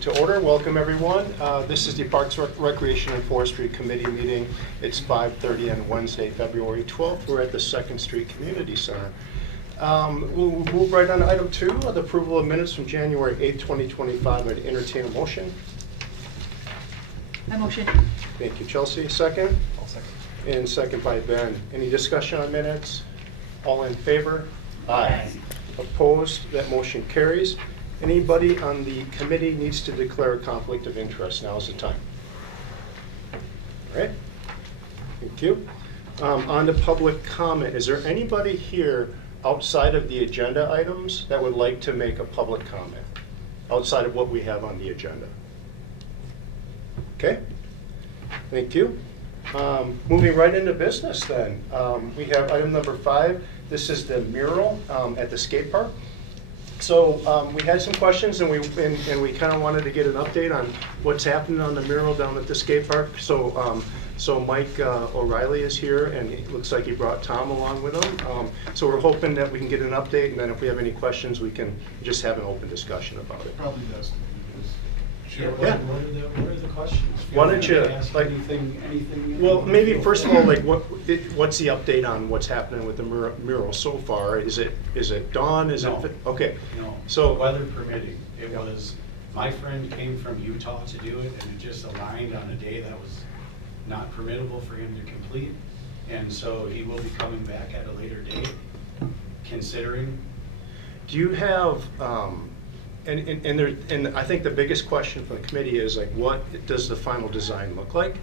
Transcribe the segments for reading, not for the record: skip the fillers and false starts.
To order. Welcome, everyone. This is the Parks, Recreation, and Forestry Committee meeting. It's 5:30 on Wednesday, February 12th. We're at the Second Street Community Center. We'll move right on to item 2, the approval of minutes from January 8th, 2025. I'd entertain a motion. I motion. Thank you, Chelsea. Second? I'll second. And second by Ben. Any discussion on minutes? All in favor? Aye. Opposed? That motion carries. Anybody on the committee needs to declare a conflict of interest. Now is the time. All right. Thank you. On to public comment. Is there anybody here outside of the agenda items that would like to make a public comment outside of what we have on the agenda? Okay. Thank you. Moving right into business then. We have item number 5. This is the mural at the skate park. So we had some questions and we kind of wanted to get an update on what's happening on the mural down at the skate park. So Mike O'Reilly is here and it looks like he brought Tom along with him. So we're hoping that we can get an update, and then if we have any questions, we can just have an open discussion about it. Probably best if you just Yeah. What are the questions? Why don't you, Ask like- anything? Well, maybe first of all, like what's the update on what's happening with the mural so far? Is it done? Is No. it okay? No, So- weather permitting. It Yeah. was, my friend came from Utah to do it, and it just aligned on a day that was not permittable for him to complete. And so he will be coming back at a later date, considering. Do you have, and I think the biggest question for the committee is like, what does the final design look like?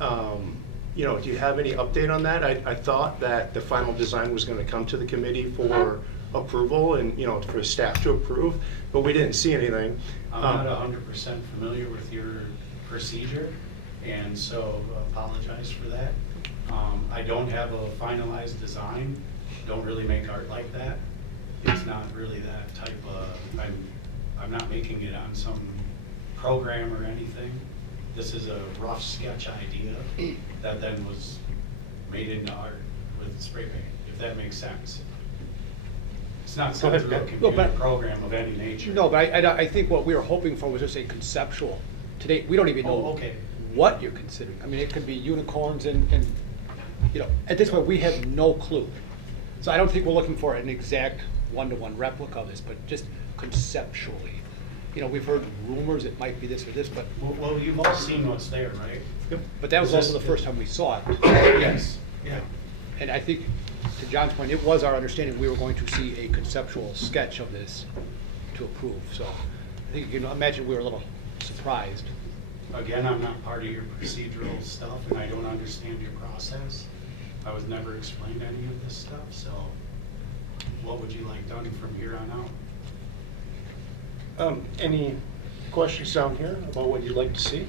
You know, do you have any update on that? I thought that the final design was going to come to the committee for approval and, you know, for staff to approve, but we didn't see anything. I'm not 100% familiar with your procedure, and so apologize for that. I don't have a finalized design, don't really make art like that. It's not really that type of, I'm not making it on some program or anything. This is a rough sketch idea that then was made into art with spray paint, if that makes sense. It's not Go sent ahead, through a Ben. computer No, but- program of any nature. No, but I think what we were hoping for was just a conceptual. Today, we don't even Oh, know okay. what you're considering. I mean, it could be unicorns and, you know, at this point, we have no clue. So I don't think we're looking for an exact one-to-one replica of this, but just conceptually. You know, we've heard rumors it might be this or this, but Well, you've all seen what's there, right? that was Is this- also the first time we saw it. Yes. Yeah. And I think, to John's point, it was our understanding we were going to see a conceptual sketch of this to approve. So I think you can imagine we were a little surprised. Again, I'm not part of your procedural stuff, and I don't understand your process. I was never explained any of this stuff, so what would you like done from here on out? Any questions down here about what you'd like to see?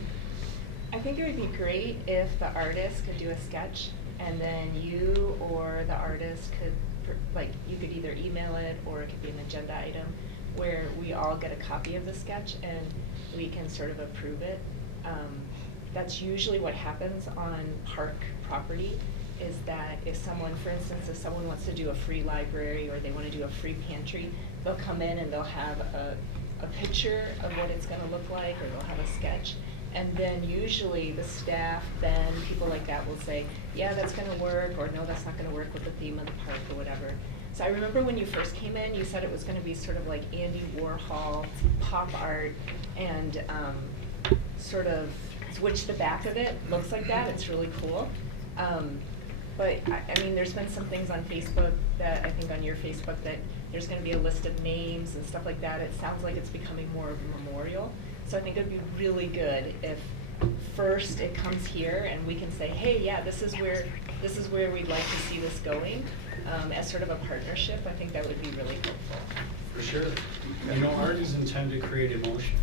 I think it would be great if the artist could do a sketch and then you or the artist could, like, you could either email it or it could be an agenda item where we all get a copy of the sketch and we can sort of approve it. That's usually what happens on park property, is that if someone, for instance, if someone wants to do a free library or they want to do a free pantry, they'll come in and they'll have a picture of what it's going to look like, or they'll have a sketch. And then usually the staff, then people like that will say, yeah, that's going to work, or no, that's not going to work with the theme of the park or whatever. So I remember when you first came in, you said it was going to be sort of like Andy Warhol, pop art, and sort of, which the back of it looks like that. It's really cool. But I mean, there's been some things on Facebook that, I think on your Facebook, that there's going to be a list of names and stuff like that. It sounds like it's becoming more of a memorial. So I think it would be really good if first it comes here and we can say, hey, yeah, this is where we'd like to see this going, as sort of a partnership. I think that would be really helpful. For sure. You know, art is intended to create emotion,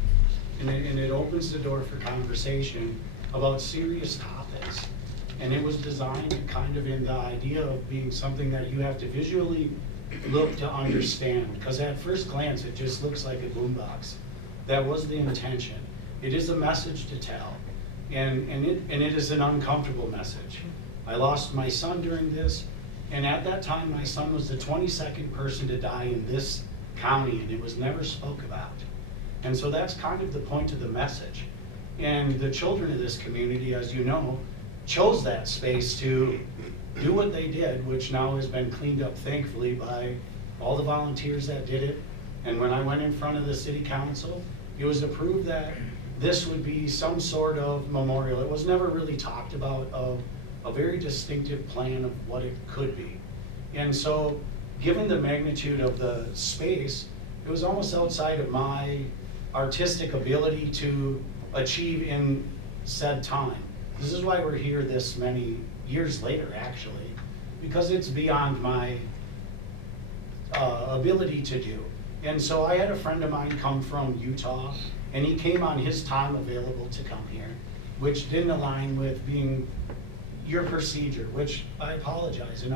and it opens the door for conversation about serious topics. And it was designed kind of in the idea of being something that you have to visually look to understand, because at first glance, it just looks like a boombox. That was the intention. It is a message to tell, and it is an uncomfortable message. I lost my son during this, and at that time, my son was the 22nd person to die in this county, and it was never spoke about. And so that's kind of the point of the message. And the children of this community, as you know, chose that space to do what they did, which now has been cleaned up thankfully by all the volunteers that did it. And when I went in front of the city council, it was approved that this would be some sort of memorial. It was never really talked about of a very distinctive plan of what it could be. And so, given the magnitude of the space, it was almost outside of my artistic ability to achieve in said time. This is why we're here this many years later, actually, because it's beyond my ability to do. And so I had a friend of mine come from Utah, and he came on his time available to come here, which didn't align with being your procedure, which I apologize, and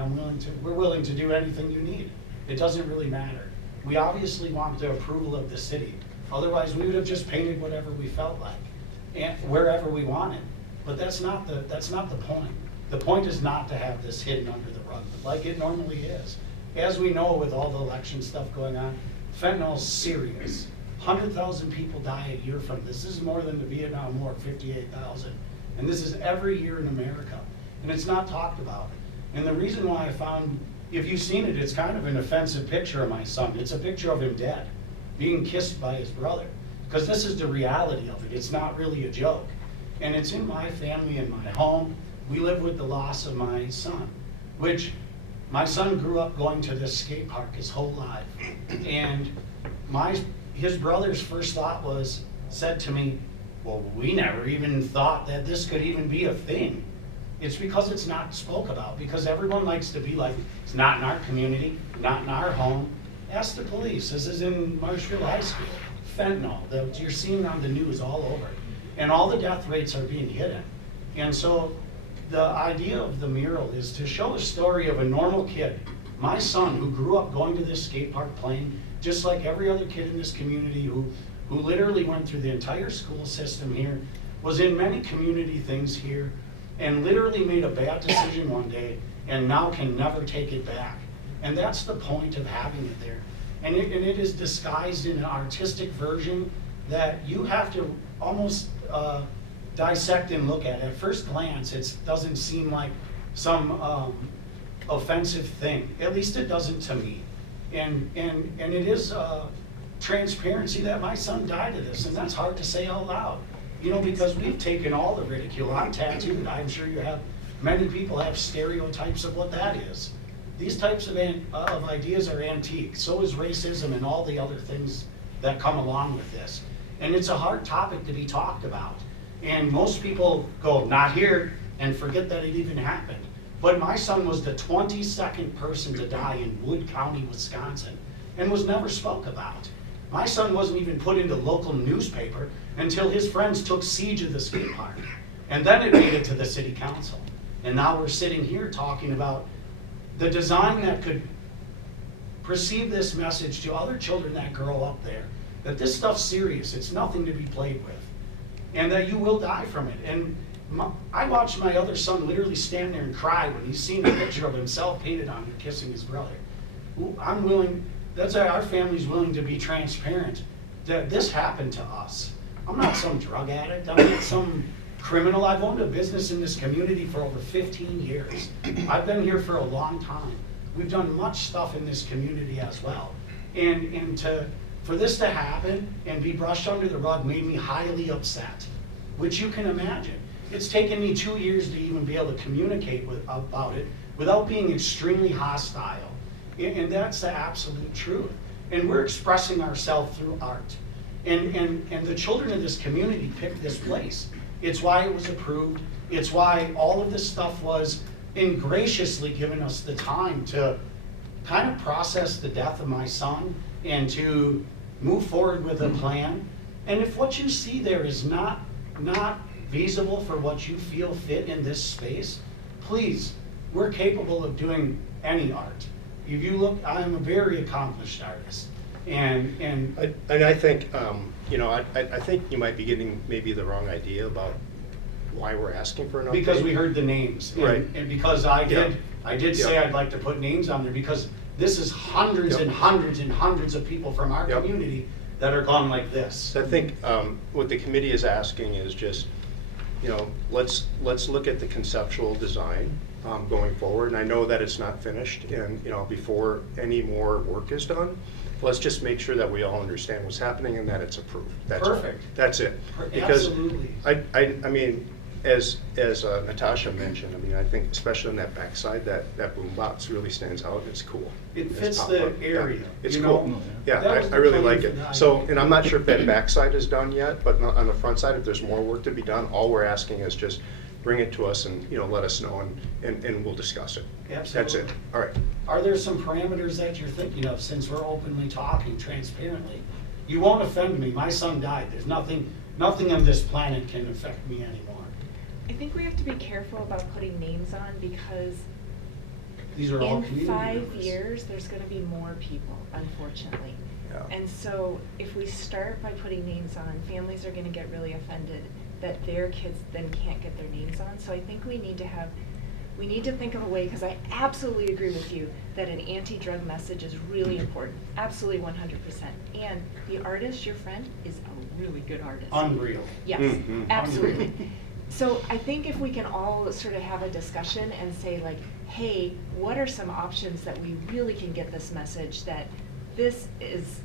we're willing to do anything you need. It doesn't really matter. We obviously want the approval of the city. Otherwise, we would have just painted whatever we felt like, and wherever we wanted. But that's not the point. The point is not to have this hidden under the rug, like it normally is. As we know, with all the election stuff going on, fentanyl's serious. 100,000 people die a year from this. This is more than the Vietnam War, 58,000. And this is every year in America. And it's not talked about. And the reason why I found, if you've seen it, it's kind of an offensive picture of my son. It's a picture of him dead, being kissed by his brother. Because this is the reality of it. It's not really a joke. And it's in my family, in my home. We live with the loss of my son, which my son grew up going to this skate park his whole life. And his brother's first thought said to me, well, we never even thought that this could even be a thing. It's because it's not spoke about, because everyone likes to be like, it's not in our community, not in our home. Ask the police. This is in Marshfield High School. Fentanyl, that you're seeing on the news all over. And all the death rates are being hidden. And so the idea of the mural is to show a story of a normal kid, my son, who grew up going to this skate park playing, just like every other kid in this community who literally went through the entire school system here, was in many community things here, and literally made a bad decision one day, and now can never take it back. And that's the point of having it there. And it is disguised in an artistic version that you have to almost dissect and look at. At first glance, it doesn't seem like some offensive thing. At least it doesn't to me. And it is transparency that my son died of this, and that's hard to say out loud. You know, because we've taken all the ridicule. I'm tattooed. I'm sure you have. Many people have stereotypes of what that is. These types of ideas are antique. So is racism and all the other things that come along with this. And it's a hard topic to be talked about. And most people go, not here, and forget that it even happened. But my son was the 22nd person to die in Wood County, Wisconsin, and was never spoke about. My son wasn't even put into local newspaper until his friends took siege of the skate park. And then it made it to the city council. And now we're sitting here talking about the design that could perceive this message to other children that grow up there, that this stuff's serious, it's nothing to be played with, and that you will die from it. And I watched my other son literally stand there and cry when he's seen a picture of himself painted on him kissing his brother. I'm willing, that's why our family's willing to be transparent, that this happened to us. I'm not some drug addict, I'm not some criminal. I've owned a business in this community for over 15 years. I've been here for a long time. We've done much stuff in this community as well. And for this to happen and be brushed under the rug made me highly upset, which you can imagine. It's taken me 2 years to even be able to communicate about it without being extremely hostile. And that's the absolute truth. And we're expressing ourselves through art. And the children of this community picked this place. It's why it was approved. It's why all of this stuff was ingraciously given us the time to kind of process the death of my son and to move forward with a plan. And if what you see there is not feasible for what you feel fit in this space, please, we're capable of doing any art. If you look, I'm a very accomplished artist. And I think, I think you might be getting maybe the wrong idea about why we're asking for an update. because we heard the names. Right. And because I did say Yeah. I'd like to put names on there, because this is hundreds Yep. and hundreds and hundreds of people from our Yep. community that are gone like this. So I think what the committee is asking is just, let's look at the conceptual design going forward. And I know that it's not finished and, before any more work is done, let's just make sure that we all understand what's happening and that it's approved. That's all. Perfect. That's it. Because Absolutely. I mean, as Natasha mentioned, I mean, I think especially on that backside, that boom box really stands out. It's cool. It It's fits pop the up. area, Yeah, it's you cool. know? Yeah, That was I the really plan like for it. the So, idea. and I'm not sure if that backside is done yet, but on the front side, if there's more work to be done, all we're asking is just bring it to us and, let us know and we'll discuss it. That's it. Absolutely. All right. Are there some parameters that you're thinking of, since we're openly talking transparently? You won't offend me, my son died, there's nothing on this planet can affect me anymore. I think we have to be careful about putting names on because These are all in community 5 members. years, there's gonna be more people, unfortunately. Yeah. And so if we start by putting names on, families are gonna get really offended that their kids then can't get their names on. So I think we need to think of a way, because I absolutely agree with you that an anti-drug message is really important, absolutely 100%. And the artist, your friend, is a really good artist. Unreal. Yes, Mhm. absolutely. So I think if we can all sort of have a discussion and say like, hey, what are some options that we really can get this message that this is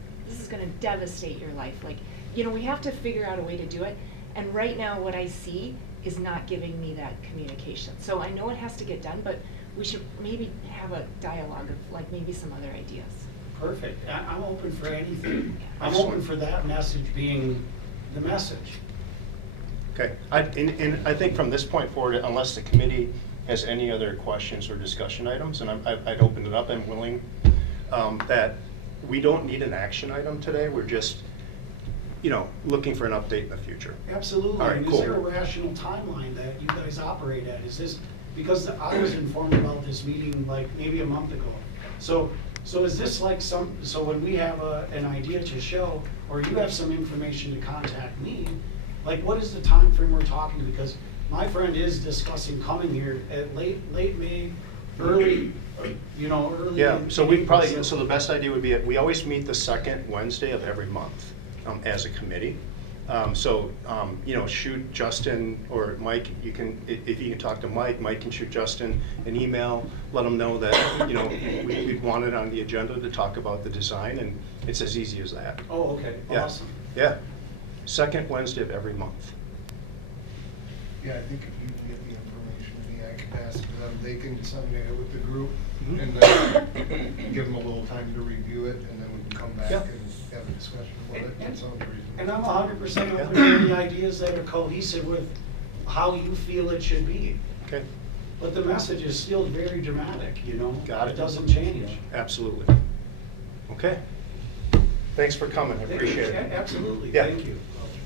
gonna devastate your life? Like, we have to figure out a way to do it. And right now, what I see is not giving me that communication. So I know it has to get done, but we should maybe have a dialogue of like maybe some other ideas. Perfect, I'm open for anything. I'm Excellent. open for that message being the message. Okay, and I think from this point forward, unless the committee has any other questions or discussion items, and I'd open it up, I'm willing, that we don't need an action item today, we're just, looking for an update in the future. Absolutely. All right, And cool. is there a rational timeline that you guys operate at? Is this, because I was informed about this meeting like maybe a month ago. So is this like so when we have an idea to show, or you have some information to contact me, like what is the time frame we're talking? Because my friend is discussing coming here at late May, early. Yeah, so we in probably, April. so the best idea would be, we always meet the second Wednesday of every month as a committee. Shoot Justin or Mike, if you can talk to Mike can shoot Justin an email, let him know that, we'd want it on the agenda to talk about the design, and it's as easy as that. Oh, okay, Yeah. awesome. Yeah, second Wednesday of every month. Yeah, I think if you can get the information to me, I can pass it to them, they can send it with the group, Mhm. and then give them a little time to review it, and then we can come back Yeah. and have a discussion with it. That sounds reasonable. And I'm 100% open to any ideas that are cohesive with how you feel it should be. Okay, But the message is still very dramatic, Got it. It doesn't change. absolutely. Okay. Thanks for coming, I appreciate it. Absolutely, Yeah. thank you.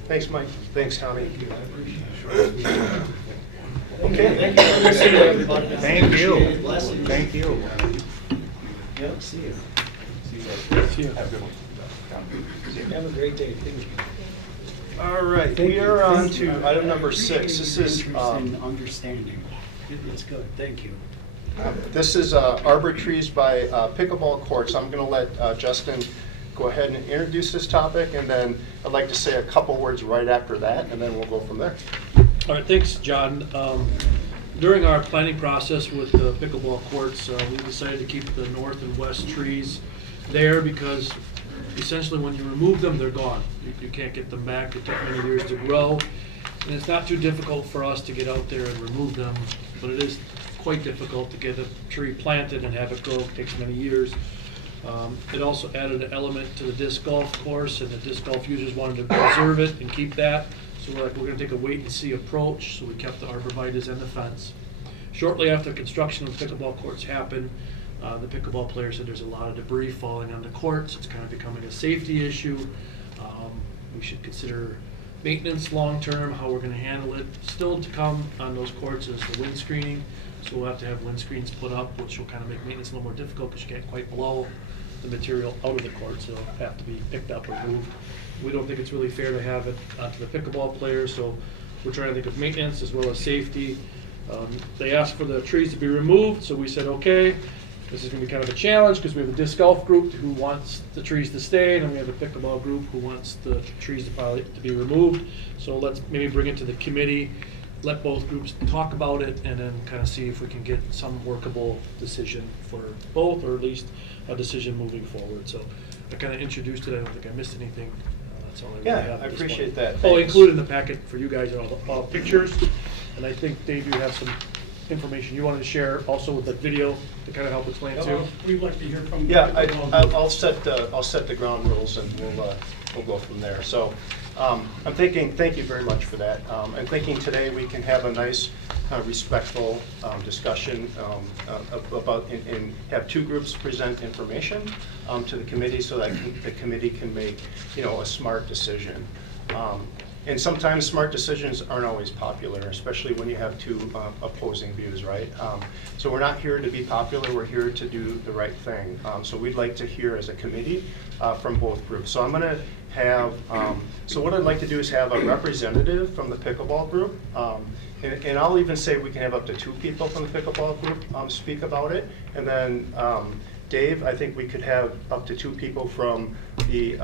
Thanks, Mike. Thanks, Tommy. Thank you, I appreciate it. Okay. Thank you for listening, everybody. Thank you. Appreciate it. Blessings. Thank you. Yep, see you. See you. Have a good one. Have a great day. Thank you. All right, we are on to item number 6. This is, Understanding. It's good, thank you. Arbor Trees by Pickleball Courts. I'm going to let Justin go ahead and introduce this topic, and then I'd like to say a couple words right after that, and then we'll go from there. All right, thanks, John. During our planning process with the pickleball courts, we decided to keep the north and west trees there because essentially when you remove them, they're gone. You can't get them back. It took many years to grow. And it's not too difficult for us to get out there and remove them, but it is quite difficult to get a tree planted and have it grow. It takes many years. It also added an element to the disc golf course, and the disc golf users wanted to preserve it and keep that. So we're gonna take a wait and see approach, so we kept the arborvitaes and the fence. Shortly after construction of pickleball courts happened, the pickleball players said there's a lot of debris falling on the courts. It's kind of becoming a safety issue. We should consider maintenance long-term, how we're gonna handle it. Still to come on those courts is the wind screening. So we'll have to have wind screens put up, which will kind of make maintenance a little more difficult because you can't quite blow the material out of the court, so it'll have to be picked up or moved. We don't think it's really fair to have it onto the pickleball players, so we're trying to think of maintenance as well as safety. They asked for the trees to be removed, so we said okay. This is gonna be kind of a challenge, because we have the disc golf group who wants the trees to stay, and then we have the pickleball group who wants the trees to be removed. So let's maybe bring it to the committee, let both groups talk about it, and then kind of see if we can get some workable decision for both, or at least a decision moving forward. So I kind of introduced it, I don't think I missed anything. That's all I really Yeah, have I at this appreciate point. that. Oh, Thanks. included in the packet for you guys are all pictures, and I think Dave, you have some information you wanted to share also with the video to kind of help explain too. We'd like to hear from. Yeah, I'll set the ground rules and we'll go from there. So I'm thinking, thank you very much for that. I'm thinking today we can have a nice, respectful discussion about, and have two groups present information to the committee so that the committee can make, a smart decision. And sometimes smart decisions aren't always popular, especially when you have two opposing views, right? So we're not here to be popular, we're here to do the right thing. So we'd like to hear as a committee from both groups. So I'm gonna have, so what I'd like to do is have a representative from the pickleball group. And I'll even say we can have up to 2 people from the pickleball group speak about it. And then Dave, I think we could have up to 2 people from the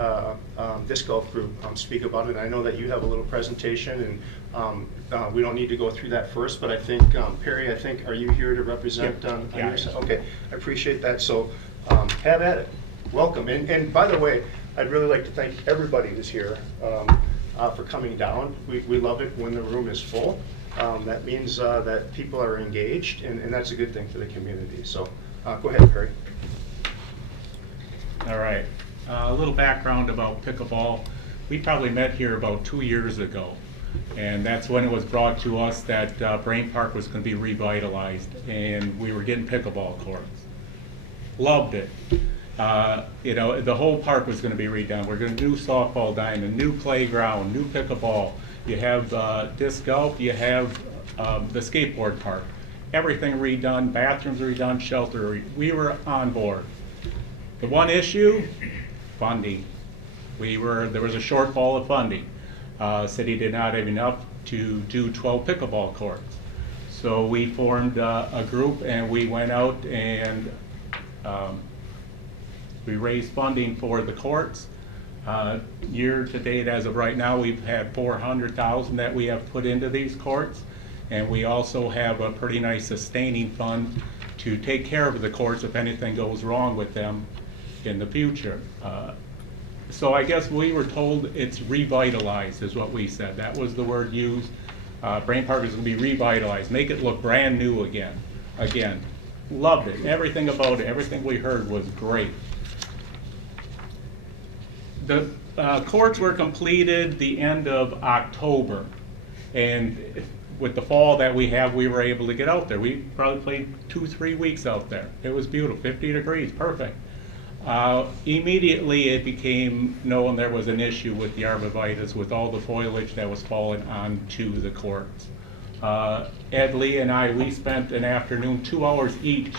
disc golf group speak about it. I know that you have a little presentation, and we don't need to go through that first, but I think, Perry, are you here to represent on your side? Okay, I appreciate that, so have at it. Welcome, and by the way, I'd really like to thank everybody who's here for coming down. We love it when the room is full. That means that people are engaged, and that's a good thing for the community. So go ahead, Perry. All right, a little background about pickleball. We probably met here about 2 years ago, and that's when it was brought to us that Brain Park was going to be revitalized, and we were getting pickleball courts. Loved it. The whole park was going to be redone. We're going to do softball diamond, new playground, new pickleball. You have disc golf, you have the skateboard park. Everything redone, bathrooms redone, shelter. We were on board. The one issue, funding. There was a shortfall of funding. City did not have enough to do 12 pickleball courts. So we formed a group and we went out and we raised funding for the courts. Year to date, as of right now, we've had $400,000 that we have put into these courts. And we also have a pretty nice sustaining fund to take care of the courts if anything goes wrong with them in the future. So I guess we were told it's revitalized is what we said. That was the word used. Brain Park is going to be revitalized, make it look brand new again. Loved it. Everything about it, everything we heard was great. The courts were completed the end of October, and with the fall that we have, we were able to get out there. We probably played 2-3 weeks out there. It was beautiful, 50 degrees, perfect. Immediately it became known there was an issue with the arborvitae, with all the foliage that was falling onto the courts. Ed Lee and I, we spent an afternoon, 2 hours each.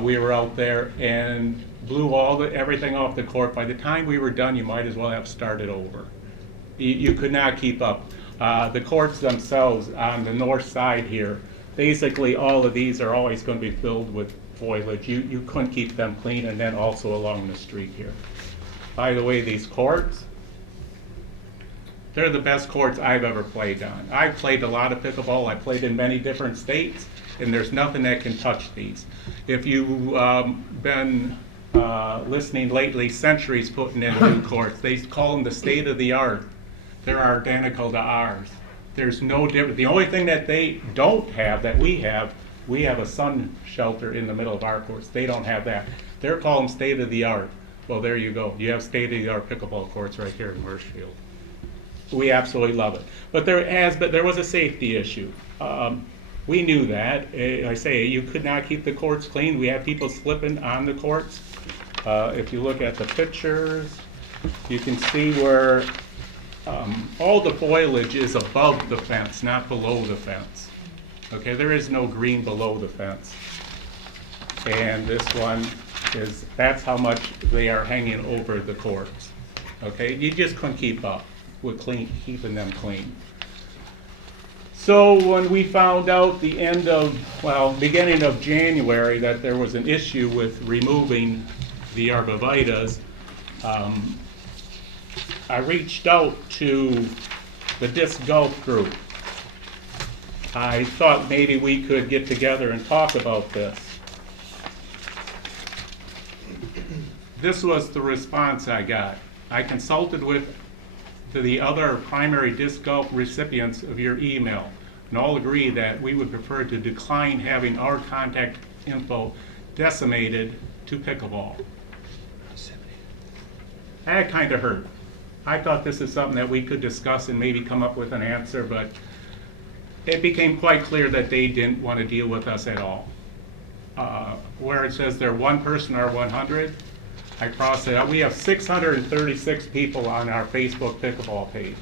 We were out there and blew everything off the court. By the time we were done, you might as well have started over. You could not keep up. The courts themselves on the north side here, basically all of these are always going to be filled with foliage. You couldn't keep them clean, and then also along the street here. By the way, these courts, they're the best courts I've ever played on. I've played a lot of pickleball. I played in many different states, and there's nothing that can touch these. If you've been listening lately, Century's putting in new courts. They call them the state of the art. They're identical to ours. There's no difference. The only thing that they don't have that we have a sun shelter in the middle of our courts. They don't have that. They're calling state of the art. Well, there you go. You have state of the art pickleball courts right here in Marshfield. We absolutely love it. But there was a safety issue. We knew that. I say you could not keep the courts clean. We had people slipping on the courts. If you look at the pictures, you can see where all the foliage is above the fence, not below the fence. Okay, there is no green below the fence. And this one that's how much they are hanging over the courts. Okay, you just couldn't keep up with keeping them clean. So when we found out beginning of January that there was an issue with removing the arborvitaes, I reached out to the disc golf group. I thought maybe we could get together and talk about this. This was the response I got. I consulted with the other primary disc golf recipients of your email, and all agree that we would prefer to decline having our contact info decimated to pickleball. That kind of hurt. I thought this is something that we could discuss and maybe come up with an answer, but it became quite clear that they didn't want to deal with us at all. Where it says they're one person or 100, I crossed it out. We have 636 people on our Facebook pickleball page.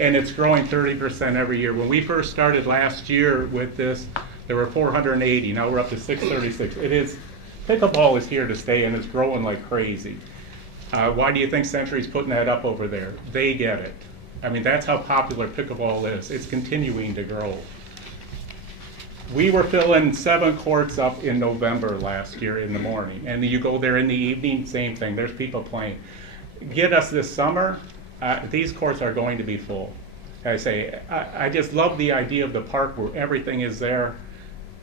And it's growing 30% every year. When we first started last year with this, there were 480. Now we're up to 636. Pickleball is here to stay, and it's growing like crazy. Why do you think Century's putting that up over there? They get it. I mean, that's how popular pickleball is. It's continuing to grow. We were filling 7 courts up in November last year in the morning, and you go there in the evening, same thing. There's people playing. Get us this summer, these courts are going to be full. I say, I just love the idea of the park where everything is there.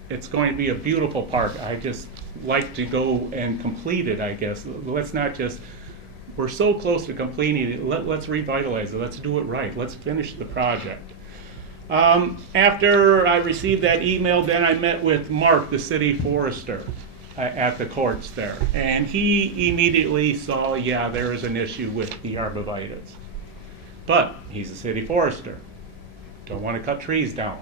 It's going to be a beautiful park. I just like to go and complete it, I guess. Let's not just, we're so close to completing it, let's revitalize it, let's do it right, let's finish the project. After I received that email, then I met with Mark, the city forester, at the courts there. And he immediately saw, yeah, there is an issue with the arborvitaes. But he's a city forester. Don't want to cut trees down.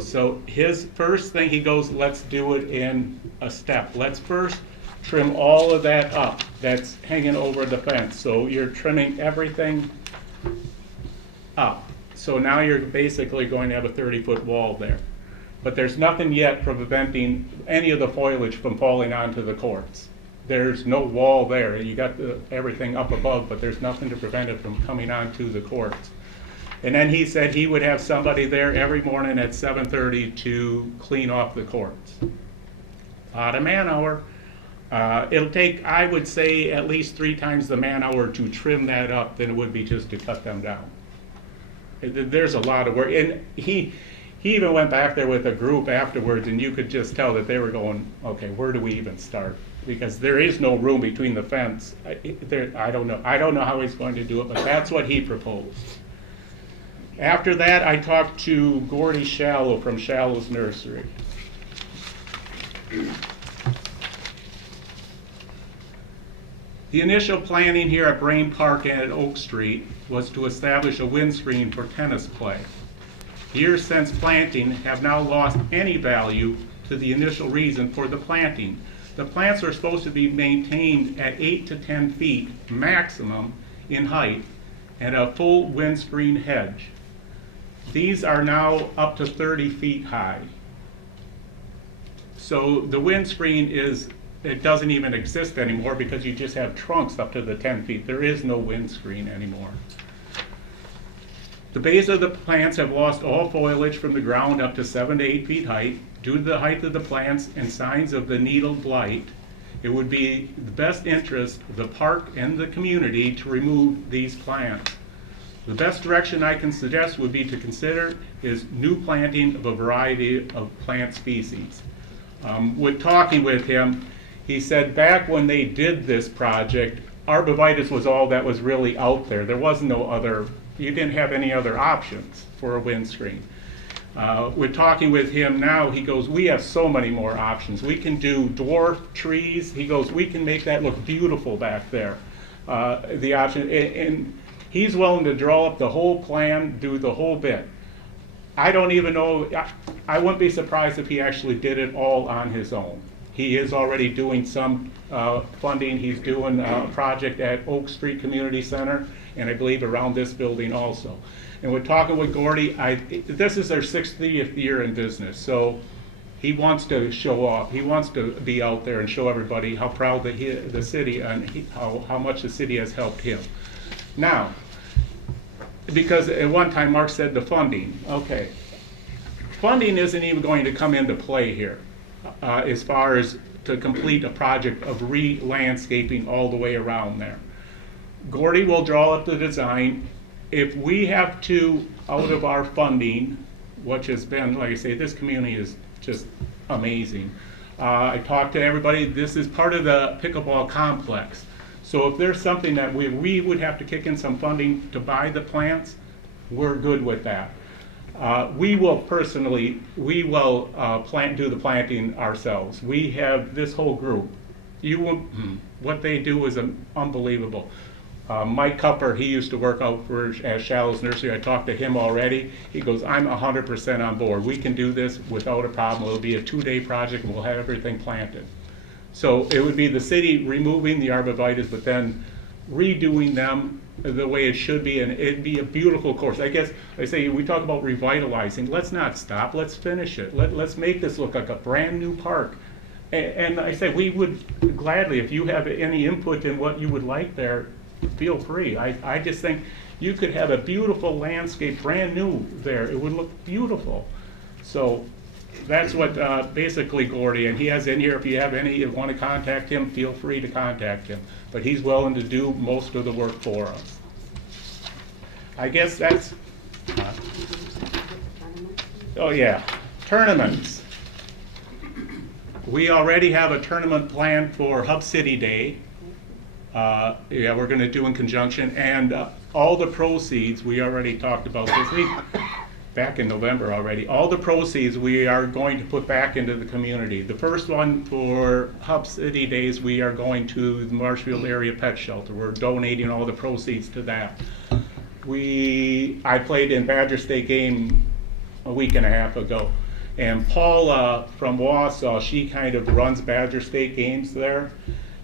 So his first thing, he goes, let's do it in a step. Let's first trim all of that up that's hanging over the fence. So you're trimming everything up. So now you're basically going to have a 30-foot wall there. But there's nothing yet preventing any of the foliage from falling onto the courts. There's no wall there. You got everything up above, but there's nothing to prevent it from coming onto the courts. And then he said he would have somebody there every morning at 7:30 to clean off the courts. A lot of man hour. It'll take, I would say, at least 3 times the man hour to trim that up than it would be just to cut them down. There's a lot of work. And he even went back there with a group afterwards, and you could just tell that they were going, okay, where do we even start? Because there is no room between the fence. I don't know how he's going to do it, but that's what he proposed. After that, I talked to Gordy Shallow from Shallow's Nursery. The initial planning here at Brain Park and at Oak Street was to establish a windscreen for tennis play. Years since planting have now lost any value to the initial reason for the planting. The plants are supposed to be maintained at 8 to 10 feet maximum in height and a full windscreen hedge. These are now up to 30 feet high. So the windscreen it doesn't even exist anymore because you just have trunks up to the 10 feet. There is no windscreen anymore. The base of the plants have lost all foliage from the ground up to 7 to 8 feet height. Due to the height of the plants and signs of the needle blight, it would be the best interest of the park and the community to remove these plants. The best direction I can suggest would be to consider is new planting of a variety of plant species. With talking with him, he said back when they did this project, arborvitae was all that was really out there. There was no other, you didn't have any other options for a windscreen. With talking with him now, he goes, we have so many more options. We can do dwarf trees. He goes, we can make that look beautiful back there. The option, and he's willing to draw up the whole plan, do the whole bit. I don't even know, I wouldn't be surprised if he actually did it all on his own. He is already doing some funding. He's doing a project at Oak Street Community Center, and I believe around this building also. And we're talking with Gordy, this is their 60th year in business, so he wants to show off. He wants to be out there and show everybody how proud the city and how much the city has helped him. Now, because at one time Mark said the funding, okay. Funding isn't even going to come into play here, as far as to complete a project of re-landscaping all the way around there. Gordy will draw up the design. If we have to, out of our funding, which has been, like I say, this community is just amazing. I talked to everybody, this is part of the pickleball complex. So if there's something that we would have to kick in some funding to buy the plants, we're good with that. We will personally, do the planting ourselves. We have this whole group. What they do is unbelievable. Mike Cupper, he used to work out at Shallows Nursery. I talked to him already. He goes, I'm 100% on board. We can do this without a problem. It'll be a 2-day project and we'll have everything planted. So it would be the city removing the arborvitaes, but then redoing them the way it should be, and it'd be a beautiful course. I guess, I say, we talk about revitalizing. Let's not stop. Let's finish it. Let's make this look like a brand new park. And I say, we would gladly, if you have any input in what you would like there, feel free. I just think you could have a beautiful landscape, brand new there. It would look beautiful. So that's what basically Gordy, and he has in here, if you want to contact him, feel free to contact him. But he's willing to do most of the work for us. I guess that's, oh yeah, tournaments. We already have a tournament planned for Hub City Day. Yeah, we're going to do in conjunction, and all the proceeds, we already talked about this back in November already. All the proceeds we are going to put back into the community. The first one for Hub City Days, we are going to the Marshfield Area Pet Shelter. We're donating all the proceeds to that. I played in Badger State game a week and a half ago, and Paula from Wausau, she kind of runs Badger State games there.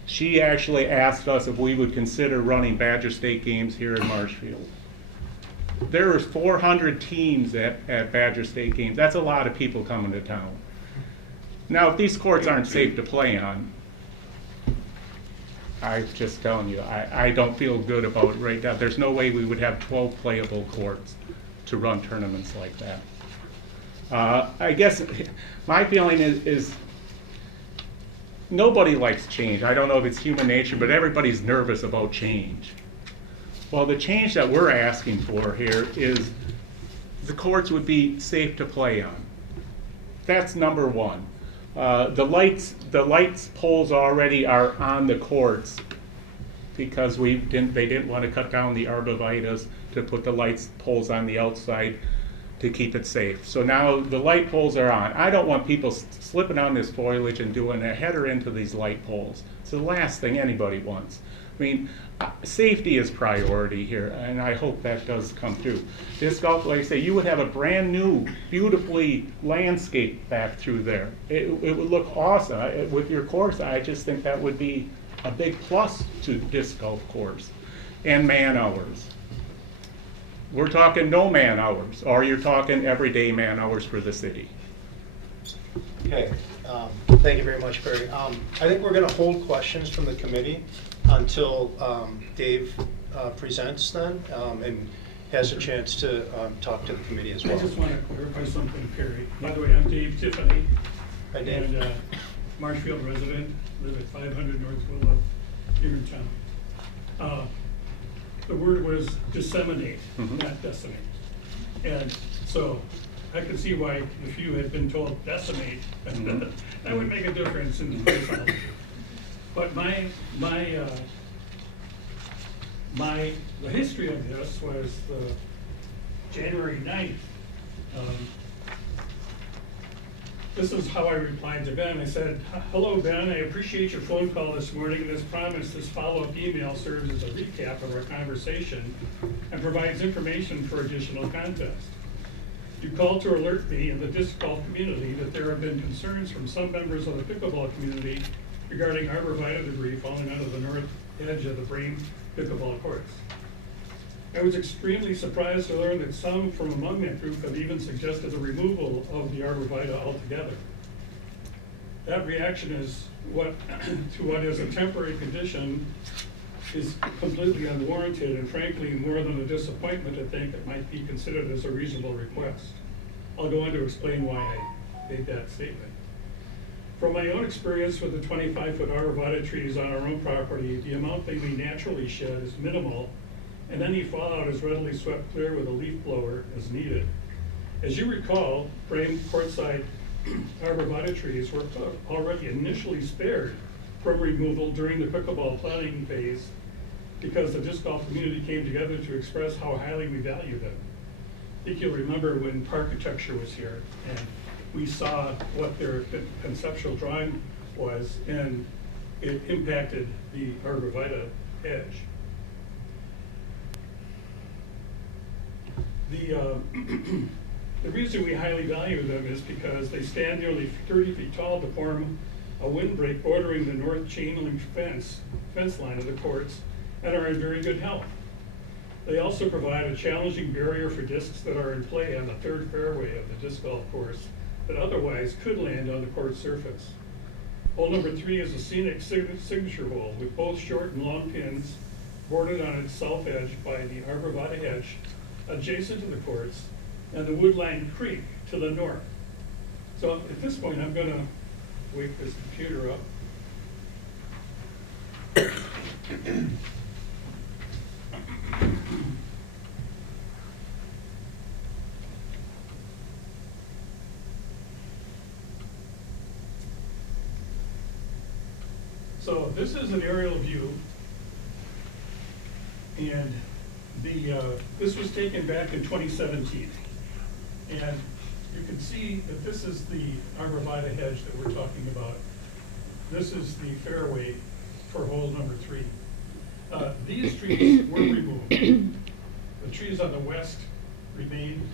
She actually asked us if we would consider running Badger State games here in Marshfield. There are 400 teams at Badger State games. That's a lot of people coming to town. Now, if these courts aren't safe to play on, I'm just telling you, I don't feel good about it right now. There's no way we would have 12 playable courts to run tournaments like that. I guess my feeling is nobody likes change. I don't know if it's human nature, but everybody's nervous about change. Well, the change that we're asking for here is the courts would be safe to play on. That's number one. The lights poles already are on the courts because they didn't want to cut down the arborvitaes to put the lights poles on the outside to keep it safe. So now the light poles are on. I don't want people slipping on this foliage and doing a header into these light poles. It's the last thing anybody wants. I mean, safety is priority here, and I hope that does come through. Disc golf, like I say, you would have a brand new, beautifully landscaped back through there. It would look awesome. With your course, I just think that would be a big plus to disc golf course. And man hours. We're talking no man hours, or you're talking everyday man hours for the city. Okay, thank you very much, Barry. I think we're going to hold questions from the committee until Dave presents then and has a chance to talk to the committee as well. I just want to clarify something, Perry. By the way, I'm Dave Tiffany. Hi, Dave. And Marshfield resident, live at 500 North Willow here in town. The word was disseminate, not decimate. And so I could see why if you had been told decimate, that would make a difference in the phraseology. But the history of this was January 9th. This is how I replied to Ben. I said, hello, Ben. I appreciate your phone call this morning. As promised, this follow-up email serves as a recap of our conversation and provides information for additional context. You called to alert me and the disc golf community that there have been concerns from some members of the pickleball community regarding arborvitae debris falling onto the north edge of the Brame pickleball courts. I was extremely surprised to learn that some from among that group have even suggested the removal of the arborvitae altogether. That reaction is to what is a temporary condition is completely unwarranted and frankly more than a disappointment to think it might be considered as a reasonable request. I'll go on to explain why I made that statement. From my own experience with the 25-foot arborvitae trees on our own property, the amount they may naturally shed is minimal, and any fallout is readily swept clear with a leaf blower as needed. As you recall, framed courtside arborvitae trees were already initially spared from removal during the pickleball planning phase because the disc golf community came together to express how highly we value them. I think you'll remember when Parkitecture was here and we saw what their conceptual drawing was, and it impacted the arborvitae hedge. The reason we highly value them is because they stand nearly 30 feet tall to form a windbreak bordering the north chain link fence line of the courts and are in very good health. They also provide a challenging barrier for discs that are in play on the third fairway of the disc golf course that otherwise could land on the court surface. Hole number 3 is a scenic signature hole with both short and long pins bordered on its south edge by the arborvitae hedge adjacent to the courts and the woodland creek to the north. So at this point, I'm going to wake this computer up. So this is an aerial view, and this was taken back in 2017. And you can see that this is the arborvitae hedge that we're talking about. This is the fairway for hole number 3. These trees were removed. The trees on the west remain.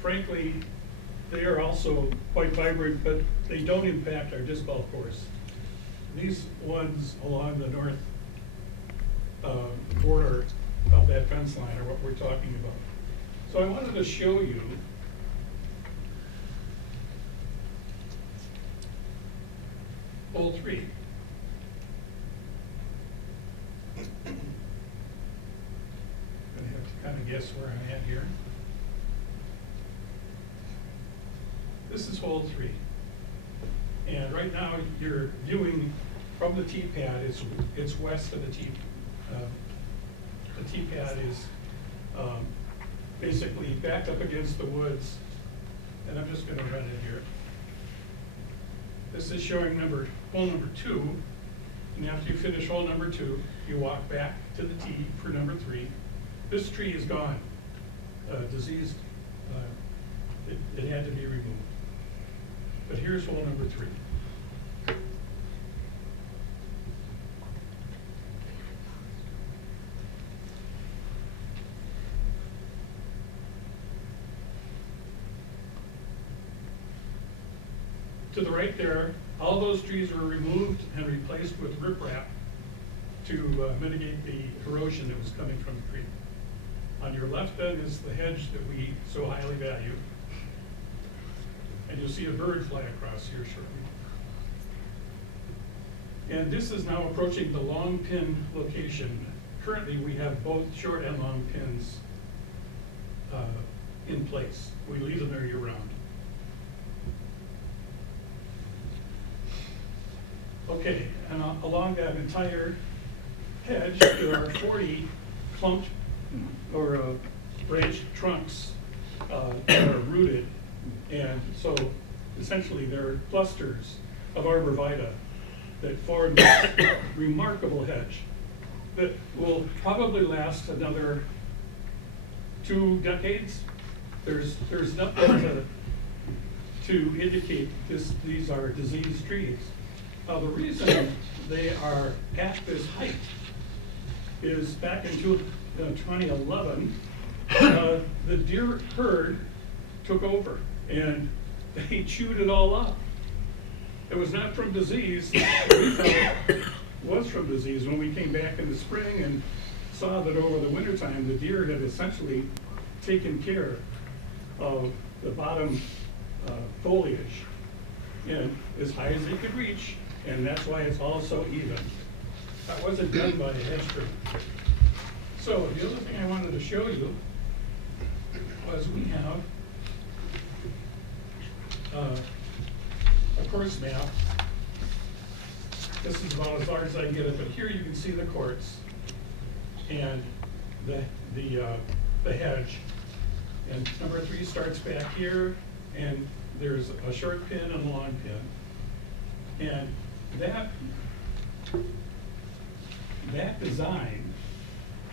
Frankly, they are also quite vibrant, but they don't impact our disc golf course. These ones along the north border of that fence line are what we're talking about. So I wanted to show you hole 3. Gonna have to kind of guess where I'm at here. This is hole 3. And right now you're viewing from the tee pad, it's west of the tee. The tee pad is basically backed up against the woods. And I'm just gonna run it here. This is showing hole number 2. And after you finish hole number 2, you walk back to the tee for number 3. This tree is gone, diseased. It had to be removed. But here's hole number 3. To the right there, all those trees were removed and replaced with riprap to mitigate the erosion that was coming from the creek. On your left then is the hedge that we so highly value. And you'll see a bird fly across here shortly. And this is now approaching the long pin location. Currently, we have both short and long pins in place. We leave them there year-round. Okay, and along that entire hedge, there are 40 clumped or branched trunks that are rooted. And so essentially there are clusters of arborvitae that form this remarkable hedge that will probably last another 2 decades. There's nothing to indicate these are diseased trees. The reason they are at this height is back in 2011, the deer herd took over and they chewed it all up. It was not from disease. We thought it was from disease when we came back in the spring and saw that over the wintertime, the deer had essentially taken care of the bottom foliage and as high as they could reach, and that's why it's all so even. That wasn't done by a hedge trimmer. So the other thing I wanted to show you was we have a course map. This is about as large as I can get it, but here you can see the courts and the hedge. And number 3 starts back here, and there's a short pin and a long pin. And that design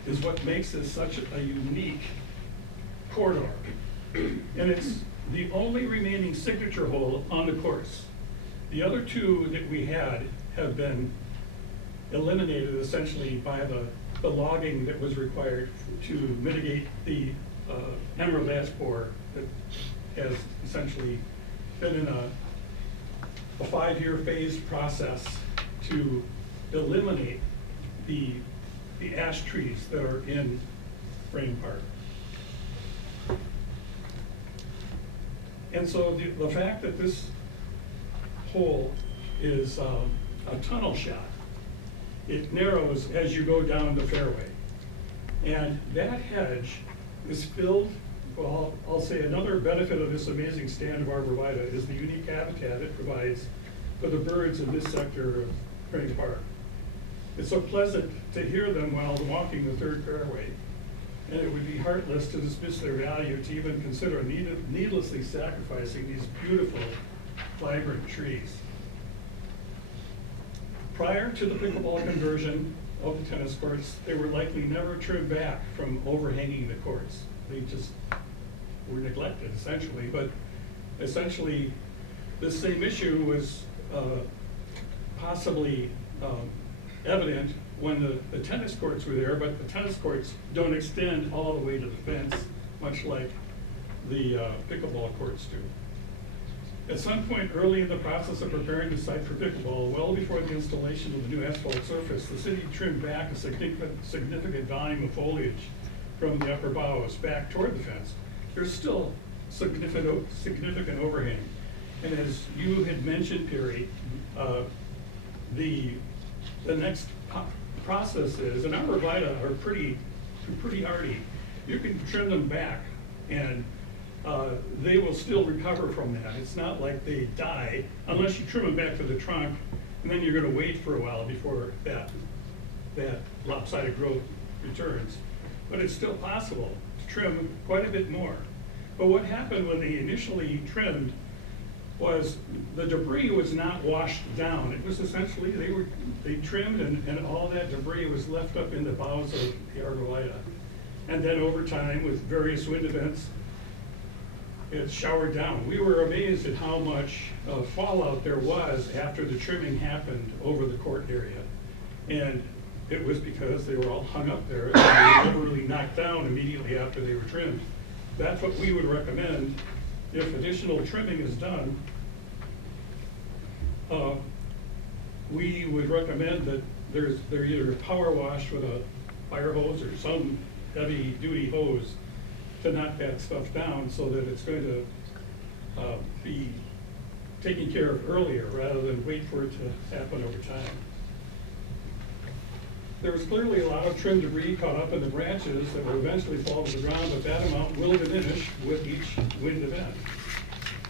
is what makes this such a unique corridor. And it's the only remaining signature hole on the course. The other 2 that we had have been eliminated essentially by the logging that was required to mitigate the emerald ash borer that has essentially been in a 5-year phased process to eliminate the ash trees that are in Frame Park. And so the fact that this hole is a tunnel shot, it narrows as you go down the fairway. And that hedge is filled, well, I'll say another benefit of this amazing stand of arborvitae is the unique habitat it provides for the birds in this sector of Frame Park. It's so pleasant to hear them while walking the 3rd fairway, and it would be heartless to dismiss their value to even consider needlessly sacrificing these beautiful, vibrant trees. Prior to the pickleball conversion of the tennis courts, they were likely never trimmed back from overhanging the courts. They just were neglected, essentially. But essentially, this same issue was possibly evident when the tennis courts were there, but the tennis courts don't extend all the way to the fence, much like the pickleball courts do. At some point early in the process of preparing the site for pickleball, well before the installation of the new asphalt surface, the city trimmed back a significant volume of foliage from the upper boughs back toward the fence. There's still significant overhang. And as you had mentioned, Perry, the next process is, and arborvitae are pretty hardy. You can trim them back and they will still recover from that. It's not like they die unless you trim them back to the trunk, and then you're going to wait for a while before that lopsided growth returns. But it's still possible to trim quite a bit more. But what happened when they initially trimmed was the debris was not washed down. It was essentially, they trimmed and all that debris was left up in the boughs of the arborvitae. And then over time, with various wind events, it showered down. We were amazed at how much fallout there was after the trimming happened over the court area. And it was because they were all hung up there and they were literally knocked down immediately after they were trimmed. That's what we would recommend if additional trimming is done. We would recommend that they're either power washed with a fire hose or some heavy duty hose to knock that stuff down so that it's going to be taken care of earlier rather than wait for it to happen over time. There was clearly a lot of trim debris caught up in the branches that will eventually fall to the ground, but that amount will diminish with each wind event.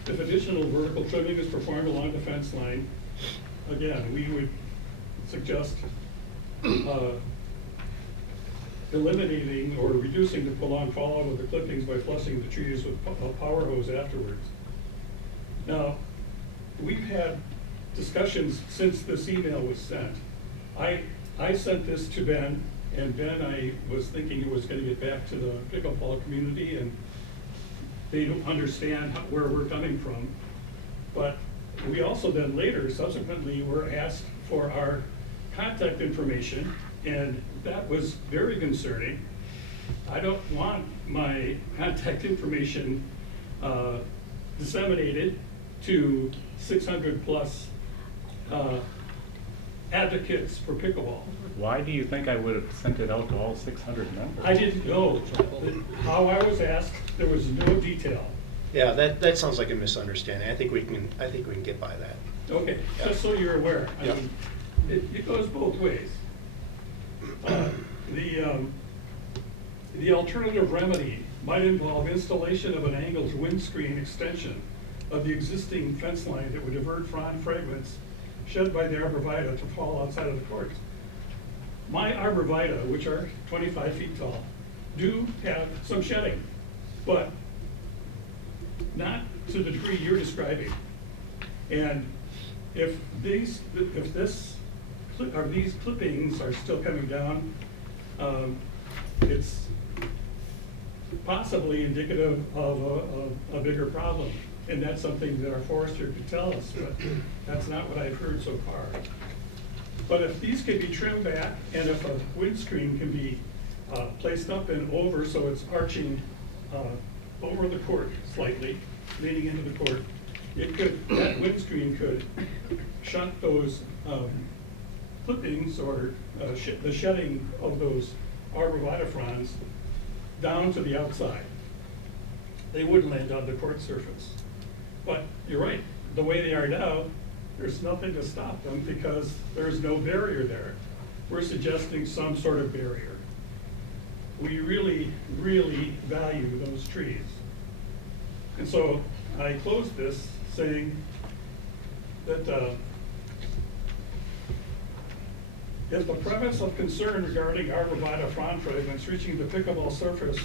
If additional vertical trimming is performed along the fence line, again, we would suggest eliminating or reducing the prolonged fallout of the clippings by flushing the trees with a power hose afterwards. Now, we've had discussions since this email was sent. I sent this to Ben, and Ben, I was thinking it was going to get back to the pickleball community, and they don't understand where we're coming from. But we also then later, subsequently, were asked for our contact information, and that was very concerning. I don't want my contact information disseminated to 600 plus advocates for pickleball. Why do you think I would have sent it out to all 600 members? I didn't know. How I was asked, there was no detail. Yeah, that sounds like a misunderstanding. I think we can get by that. Okay, Yeah. just so you're aware. I Yeah. mean, it goes both ways. The alternative remedy might involve installation of an angled windscreen extension of the existing fence line that would divert frond fragments shed by the arborvitae to fall outside of the courts. My arborvitae, which are 25 feet tall, do have some shedding, but not to the degree you're describing. And if these clippings are still coming down, it's possibly indicative of a bigger problem. And that's something that our forester could tell us, but that's not what I've heard so far. But if these can be trimmed back, and if a windscreen can be placed up and over so it's arching over the court slightly, leaning into the court, that windscreen could shunt those clippings or the shedding of those arborvitae fronds down to the outside. They would land on the court surface. But you're right, the way they are now, there's nothing to stop them because there's no barrier there. We're suggesting some sort of barrier. We really, really value those trees. And so I close this saying that if the premise of concern regarding arborvitae frond fragments reaching the pickleball surface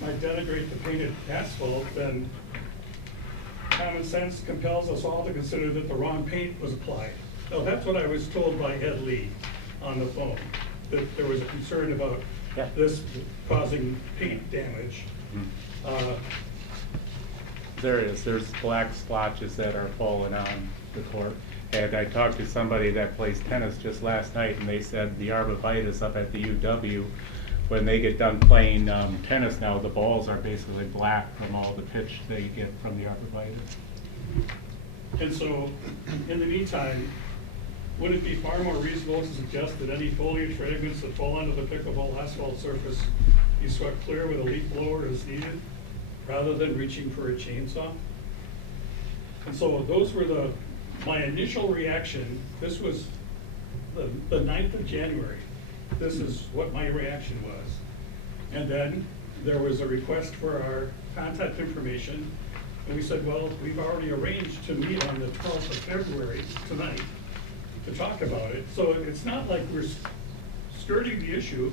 might denigrate the painted asphalt, then common sense compels us all to consider that the wrong paint was applied. Now, that's what I was told by Ed Lee on the phone, that there was a concern about this causing paint damage. There is. There's black splotches that are falling on the court. And I talked to somebody that plays tennis just last night, and they said the arborvitae up at the UW, when they get done playing tennis now, the balls are basically black from all the pitch they get from the arborvitae. And so, in the meantime, would it be far more reasonable to suggest that any foliage fragments that fall onto the pickleball asphalt surface be swept clear with a leaf blower as needed, rather than reaching for a chainsaw? And so those were my initial reaction. This was the 9th of January. This is what my reaction was. And then there was a request for our contact information. And we said, well, we've already arranged to meet on the 12th of February tonight to talk about it. So it's not like we're skirting the issue.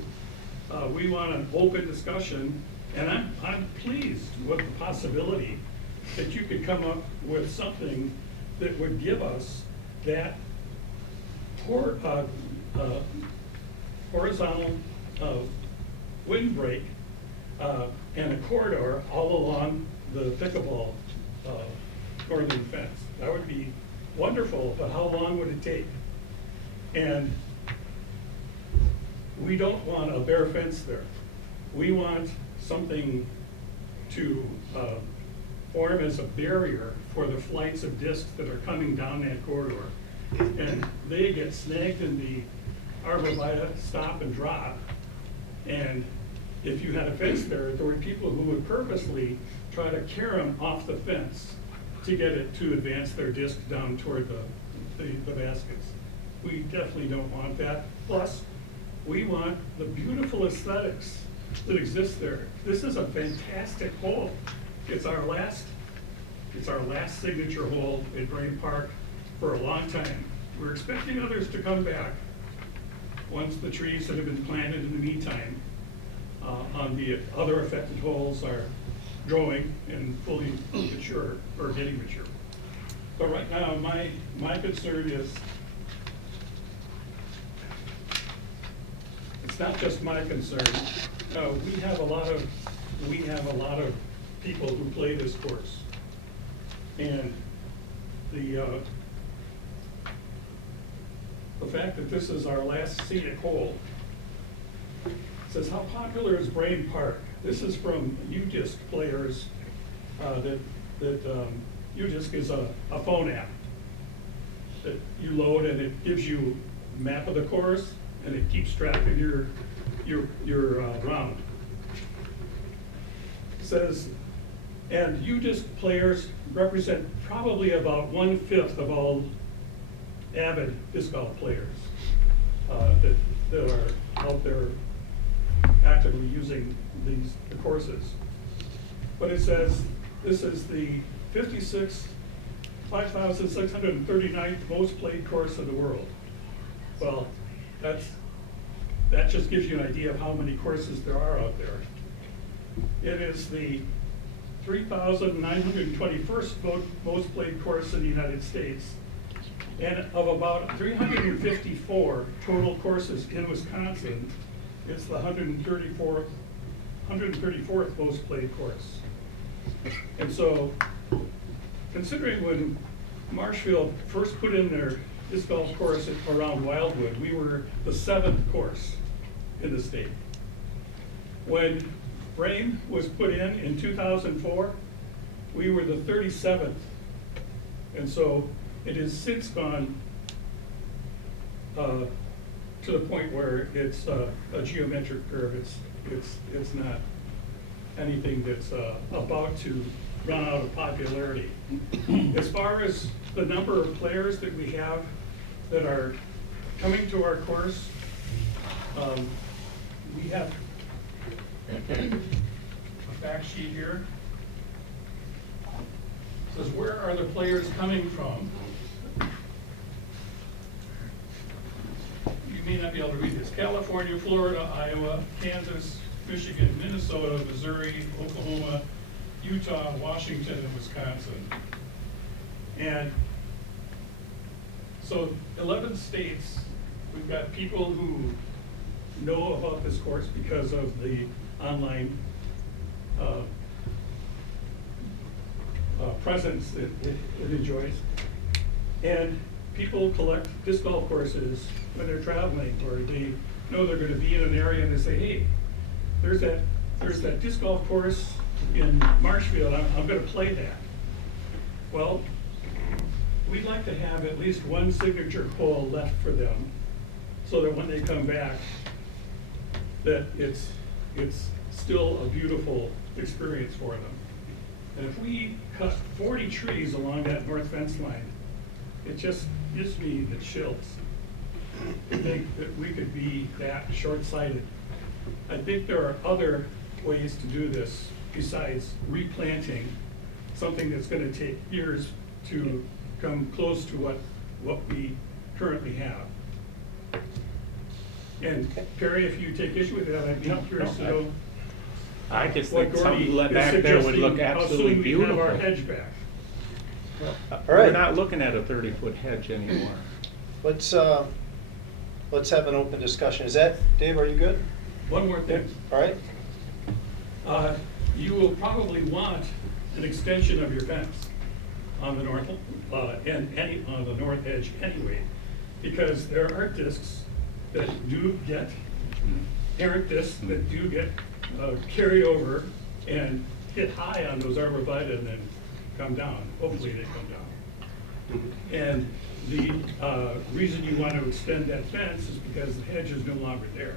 We want an open discussion. And I'm pleased with the possibility that you could come up with something that would give us that horizontal windbreak and a corridor all along the pickleball northern fence. That would be wonderful, but how long would it take? And we don't want a bare fence there. We want something to form as a barrier for the flights of discs that are coming down that corridor. And they get snagged in the arborvitae stop and drop. And if you had a fence there were people who would purposely try to carry them off the fence to get it to advance their disc down toward the baskets. We definitely don't want that. Plus, we want the beautiful aesthetics that exist there. This is a fantastic hole. It's our last signature hole in Brain Park for a long time. We're expecting others to come back once the trees that have been planted in the meantime on the other affected holes are growing and fully mature or getting mature. But right now, my concern is, it's not just my concern. We have a lot of people who play this course, and the fact that this is our last scenic hole says, how popular is Brain Park? This is from UDisc players. UDisc is a phone app that you load, and it gives you a map of the course, and it keeps track of your round. It says, and UDisc players represent probably about 1/5 of all avid disc golf players that out there actively using the courses. But it says, this is the 5,639th most played course in the world. Well, that just gives you an idea of how many courses there are out there. It is the 3,921st most played course in the United States. And of about 354 total courses in Wisconsin, it's the 134th most played course. And so, considering when Marshfield first put in their disc golf course around Wildwood, we were the 7th course in the state. When Brame was put in 2004, we were the 37th. And so it has since gone to the point where it's a geometric curve. It's not anything that's about to run out of popularity. As far as the number of players that we have that are coming to our course, we have a fact sheet here. It says, where are the players coming from? You may not be able to read this. California, Florida, Iowa, Kansas, Michigan, Minnesota, Missouri, Oklahoma, Utah, Washington, and Wisconsin. And so 11 states, we've got people who know about this course because of the online presence it enjoys. And people collect disc golf courses when they're traveling, or they know they're going to be in an area and they say, hey, there's that disc golf course in Marshfield, I'm going to play that. Well, we'd like to have at least one signature hole left for them, so that when they come back, that it's still a beautiful experience for them. And if we cut 40 trees along that north fence line, it just gives me the chills to think that we could be that short-sighted. I think there are other ways to do this besides replanting something that's going to take years to come close to what we currently have. And Perry, if you take issue with that, I'd be curious to know. I just what think something Gordy back is there would look suggesting, absolutely how soon we have our beautiful. hedge back. All We're right. not looking at a 30-foot hedge anymore. Let's have an open discussion. Is that, Dave, are you good? One more thing. All right? You will probably want an extension of your fence on the north, on the north edge anyway, because there are discs that do get, errant discs that do get carried over and hit high on those arborvitae and then come down. Hopefully they come down. And the reason you want to extend that fence is because the hedge is no longer there.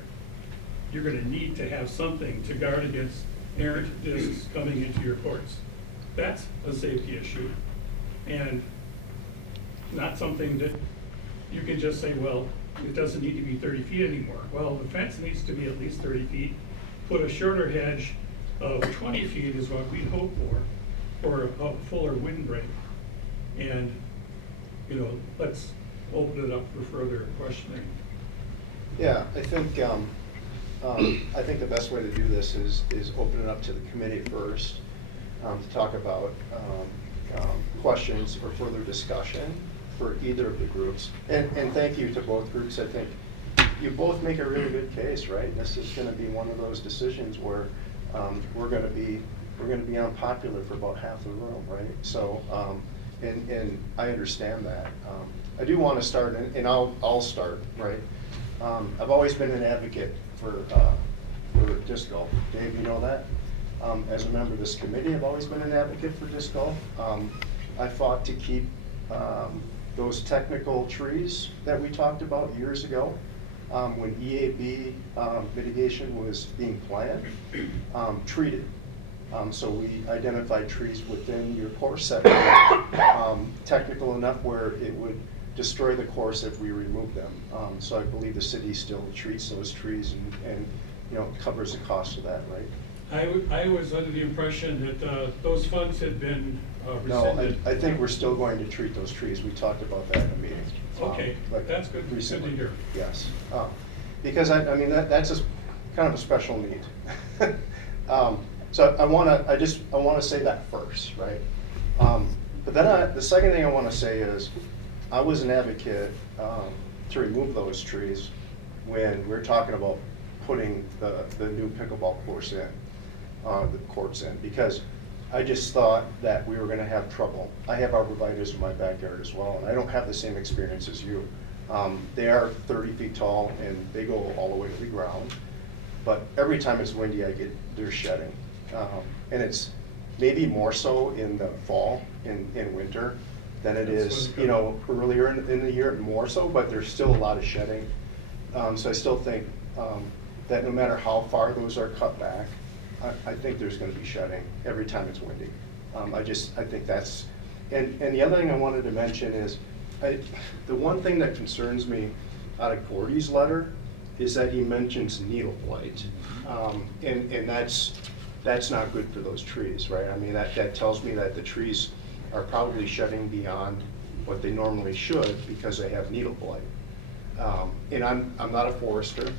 You're going to need to have something to guard against errant discs coming into your courts. That's a safety issue, and not something that you can just say, well, it doesn't need to be 30 feet anymore. Well, the fence needs to be at least 30 feet. Put a shorter hedge of 20 feet is what we'd hope for a fuller windbreak. And, let's open it up for further questioning. Yeah, I think the best way to do this is open it up to the committee first, to talk about questions or further discussion for either of the groups. And thank you to both groups. I think you both make a really good case, right? This is going to be one of those decisions where we're going to be unpopular for about half the room, right? So, and I understand that. I do want to start, and I'll start, right? I've always been an advocate for disc golf. Dave, you know that? As a member of this committee, I've always been an advocate for disc golf. I fought to keep those technical trees that we talked about years ago, when EAB mitigation was being planned, treated. So we identified trees within your course setting, technical enough where it would destroy the course if we remove them. So I believe the city still treats those trees and covers the cost of that, right? I was under the impression that those funds had been No, rescinded. I think we're still going to treat those trees. We talked about that in a meeting. Okay, like that's good to recently. hear. Yes. Because I mean, that's just kind of a special need. So I want to say that first, right? But then the second thing I want to say is, I was an advocate to remove those trees when we're talking about putting the new pickleball course in, the courts in, because I just thought that we were gonna have trouble. I have arborvitaes in my backyard as well, and I don't have the same experience as you. They are 30 feet tall and they go all the way to the ground, but every time it's windy, they're shedding. And it's maybe more so in the fall, in winter, than it is, earlier in the year, more so, but there's still a lot of shedding. So I still think that no matter how far those are cut back, I think there's gonna be shedding every time it's windy. I think that's, and the other thing I wanted to mention is, the one thing that concerns me out of Gordy's letter is that he mentions needle blight. And that's not good for those trees, right? I mean, that tells me that the trees are probably shedding beyond what they normally should because they have needle blight. And I'm not a forester,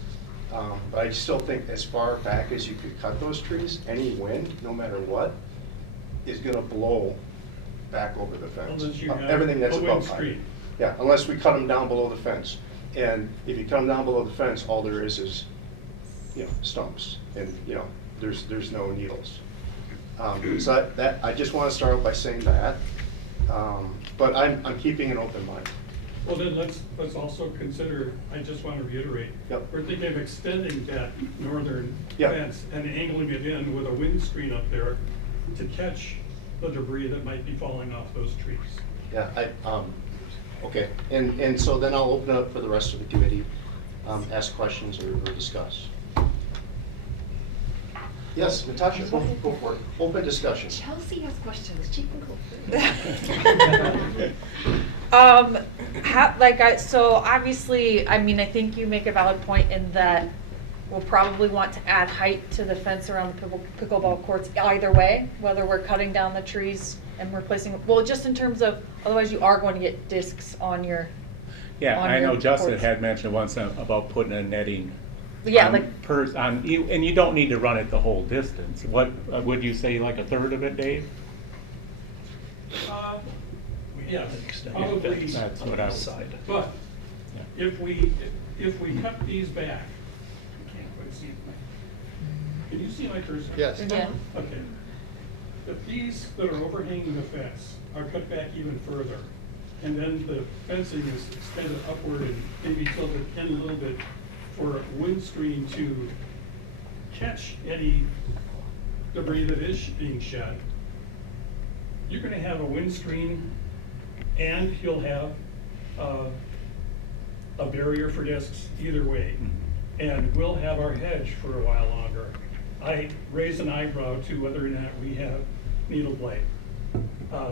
but I still think as far back as you could cut those trees, any wind, no matter what, is gonna blow back over the fence. Unless you have Everything that's a above wind height. screen. Yeah, unless we cut them down below the fence. And if you cut them down below the fence, all there is, stumps, and, there's no needles. So I just wanna start out by saying that, but I'm keeping an open mind. Well, then let's also consider, I just want to reiterate. Yep. We're thinking of extending that northern Yep. fence and angling it in with a windscreen up there to catch the debris that might be falling off those trees. Yeah, okay, and so then I'll open up for the rest of the committee, ask questions or discuss. Yes, Natasha, go for it. Open discussion. Chelsea has questions, she can go first. So obviously, I mean, I think you make a valid point in that we'll probably want to add height to the fence around the pickleball courts either way, whether we're cutting down the trees and replacing, well, just in terms of, otherwise you are going to get discs on your, Yeah, on I know your Justin courts. had mentioned once about putting a netting. Yeah, on and you don't need to run it the whole distance. What, would you say, like a third of it, Dave? Yeah, probably. That's what I was. But if we cut these back, can't quite see it. Can you see my cursor? Yes. Yeah. Okay. If these that are overhanging the fence are cut back even further, and then the fencing is extended upward and maybe tilted in a little bit for a windscreen to catch any debris that is being shed, you're gonna have a windscreen and you'll have a barrier for discs either way. And we'll have our hedge for a while longer. I raise an eyebrow to whether or not we have needle blight,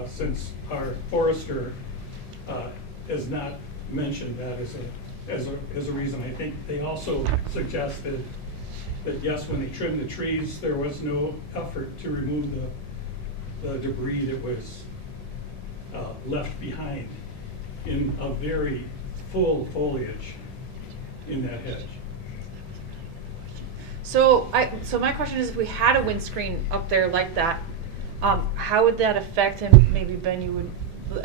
since our forester has not mentioned that as a reason. I think they also suggested that yes, when they trimmed the trees, there was no effort to remove the debris that was left behind in a very full foliage in that hedge. So my question is, if we had a windscreen up there like that, how would that affect, and maybe Ben, you would,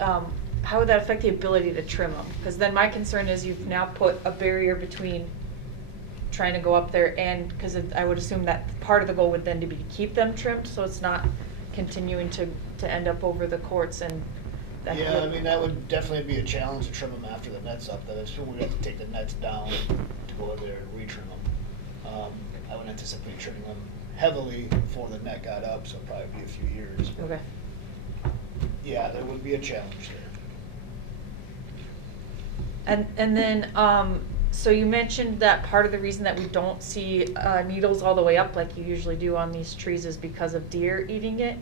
how would that affect the ability to trim them? Because then my concern is you've now put a barrier between trying to go up there and, because I would assume that part of the goal would then to be to keep them trimmed, so it's not continuing to end up over the courts and. That Yeah, I would- mean, that would definitely be a challenge to trim them after the net's up, that I assume we'd have to take the nets down to go over there and retrim them. I would anticipate trimming them heavily before the net got up, so it'd probably be a few years. but Okay. Yeah, there would be a challenge there. And then, so you mentioned that part of the reason that we don't see needles all the way up like you usually do on these trees is because of deer eating it.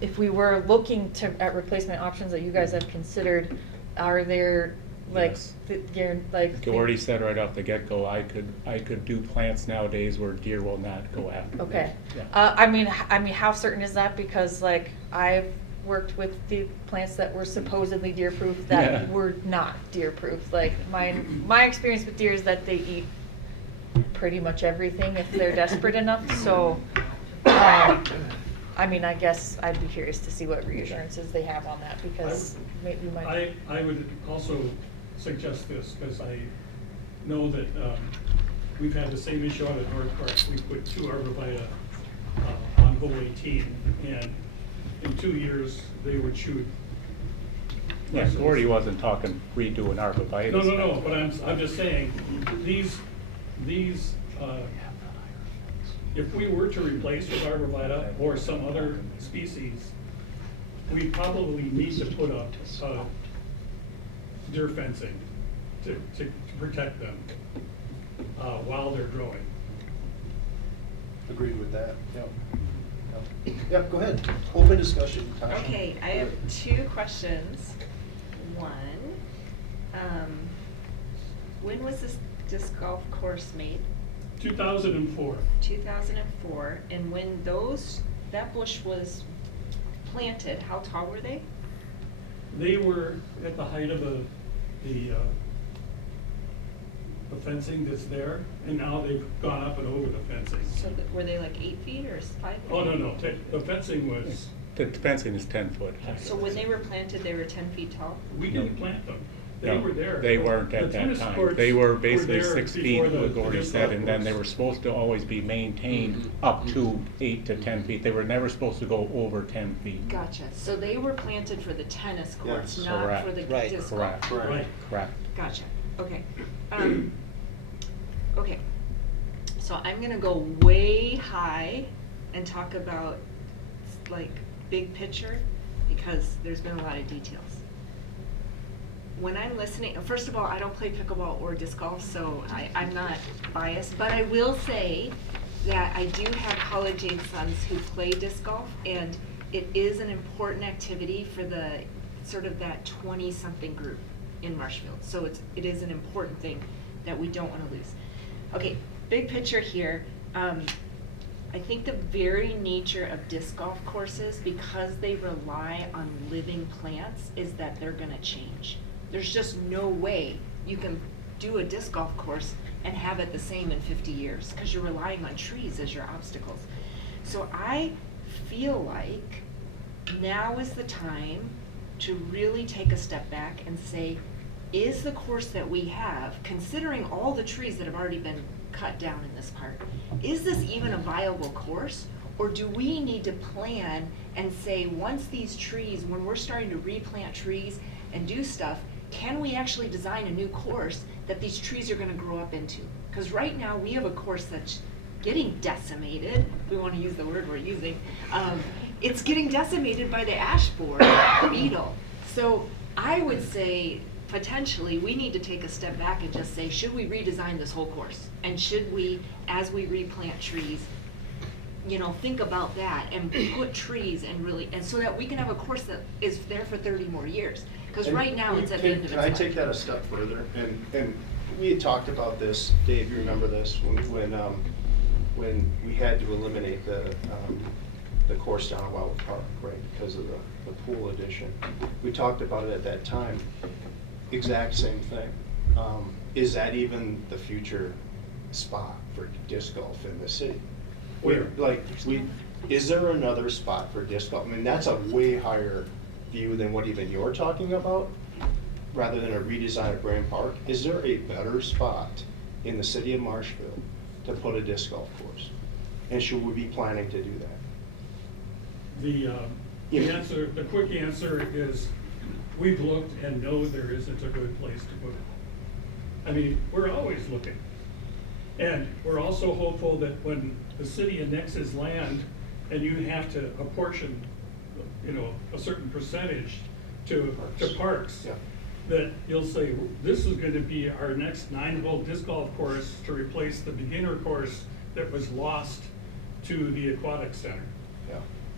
If we were looking at replacement options that you guys have considered, are there, like, Yes. you're, like. Gordy said right off the get-go, I could do plants nowadays where deer will not go after them. Okay. Yeah. I mean, how certain is that? Because like I've worked with the plants that were supposedly deer-proof that Yeah. were not deer-proof. Like my experience with deer is that they eat pretty much everything if they're desperate enough. So, I mean, I guess I'd be curious to see what reassurances they have on that because maybe we might. I would also suggest this, because I know that we've had the same issue out at North Park. We put 2 arborvitae on hole 18, and in 2 years, they would shoot. Yeah, Gordy wasn't talking redoing arborvitae. No, but I'm just saying, these, if we were to replace with arborvitae or some other species, we probably need to put up deer fencing to protect them while they're growing. Agreed with that, yep. Yep, go ahead, open discussion, Tasha. Okay, I have 2 questions. One, when was this disc golf course made? 2004. 2004, and when that bush was planted, how tall were they? They were at the height of the fencing that's there, and now they've gone up and over the fencing. So were they like 8 feet or 5 feet? Oh, no, the fencing was, The fencing is 10 foot. So when they were planted, they were 10 feet tall? we didn't plant them. They No, were there. They weren't at The that tennis time. courts They were basically there 6 feet, before the what Gordy disc said, golf and then they course. were supposed to always be maintained up to 8 to 10 feet. They were never supposed to go over 10 feet. Gotcha. So they were planted for the tennis courts, Yes. not Correct. for the Right. disc golf? Correct. Right. Correct. Gotcha, okay. Okay, so I'm gonna go way high and talk about like big picture because there's been a lot of details. When I'm listening, first of all, I don't play pickleball or disc golf, so I'm not biased, but I will say that I do have college-age sons who play disc golf, and it is an important activity for the, sort of that 20-something group in Marshfield. So it is an important thing that we don't want to lose. Okay, big picture here. I think the very nature of disc golf courses, because they rely on living plants, is that they're gonna change. There's just no way you can do a disc golf course and have it the same in 50 years, because you're relying on trees as your obstacles. So I feel like now is the time to really take a step back and say, is the course that we have, considering all the trees that have already been cut down in this park, is this even a viable course? Or do we need to plan and say, once these trees, when we're starting to replant trees and do stuff, can we actually design a new course that these trees are gonna grow up into? Because right now, we have a course that's getting decimated, if we wanna use the word we're using. It's getting decimated by the ash borer beetle. So I would say, potentially, we need to take a step back and just say, should we redesign this whole course? And should we, as we replant trees, think about that and put trees and really, and so that we can have a course that is there for 30 more years. Because right now, it's at the end of its Can I life. take that a step further? And we had talked about this, Dave, you remember this, when we had to eliminate the course down at Wildwood Park, right, because of the pool addition. We talked about it at that time, exact same thing. Is that even the future spot for disc golf in the city? Where? Is there another spot for disc golf? I mean, that's a way higher view than what even you're talking about, rather than a redesign of Grand Park. Is there a better spot in the city of Marshfield to put a disc golf course? And should we be planning to do that? The quick answer is, we've looked and know there isn't a good place to put it. I mean, we're always looking. And we're also hopeful that when the city annexes land and you have to apportion, a certain percentage to parks, Yeah. that you'll say, this is gonna be our next 9-hole disc golf course to replace the beginner course that was lost to the aquatic center. Yeah.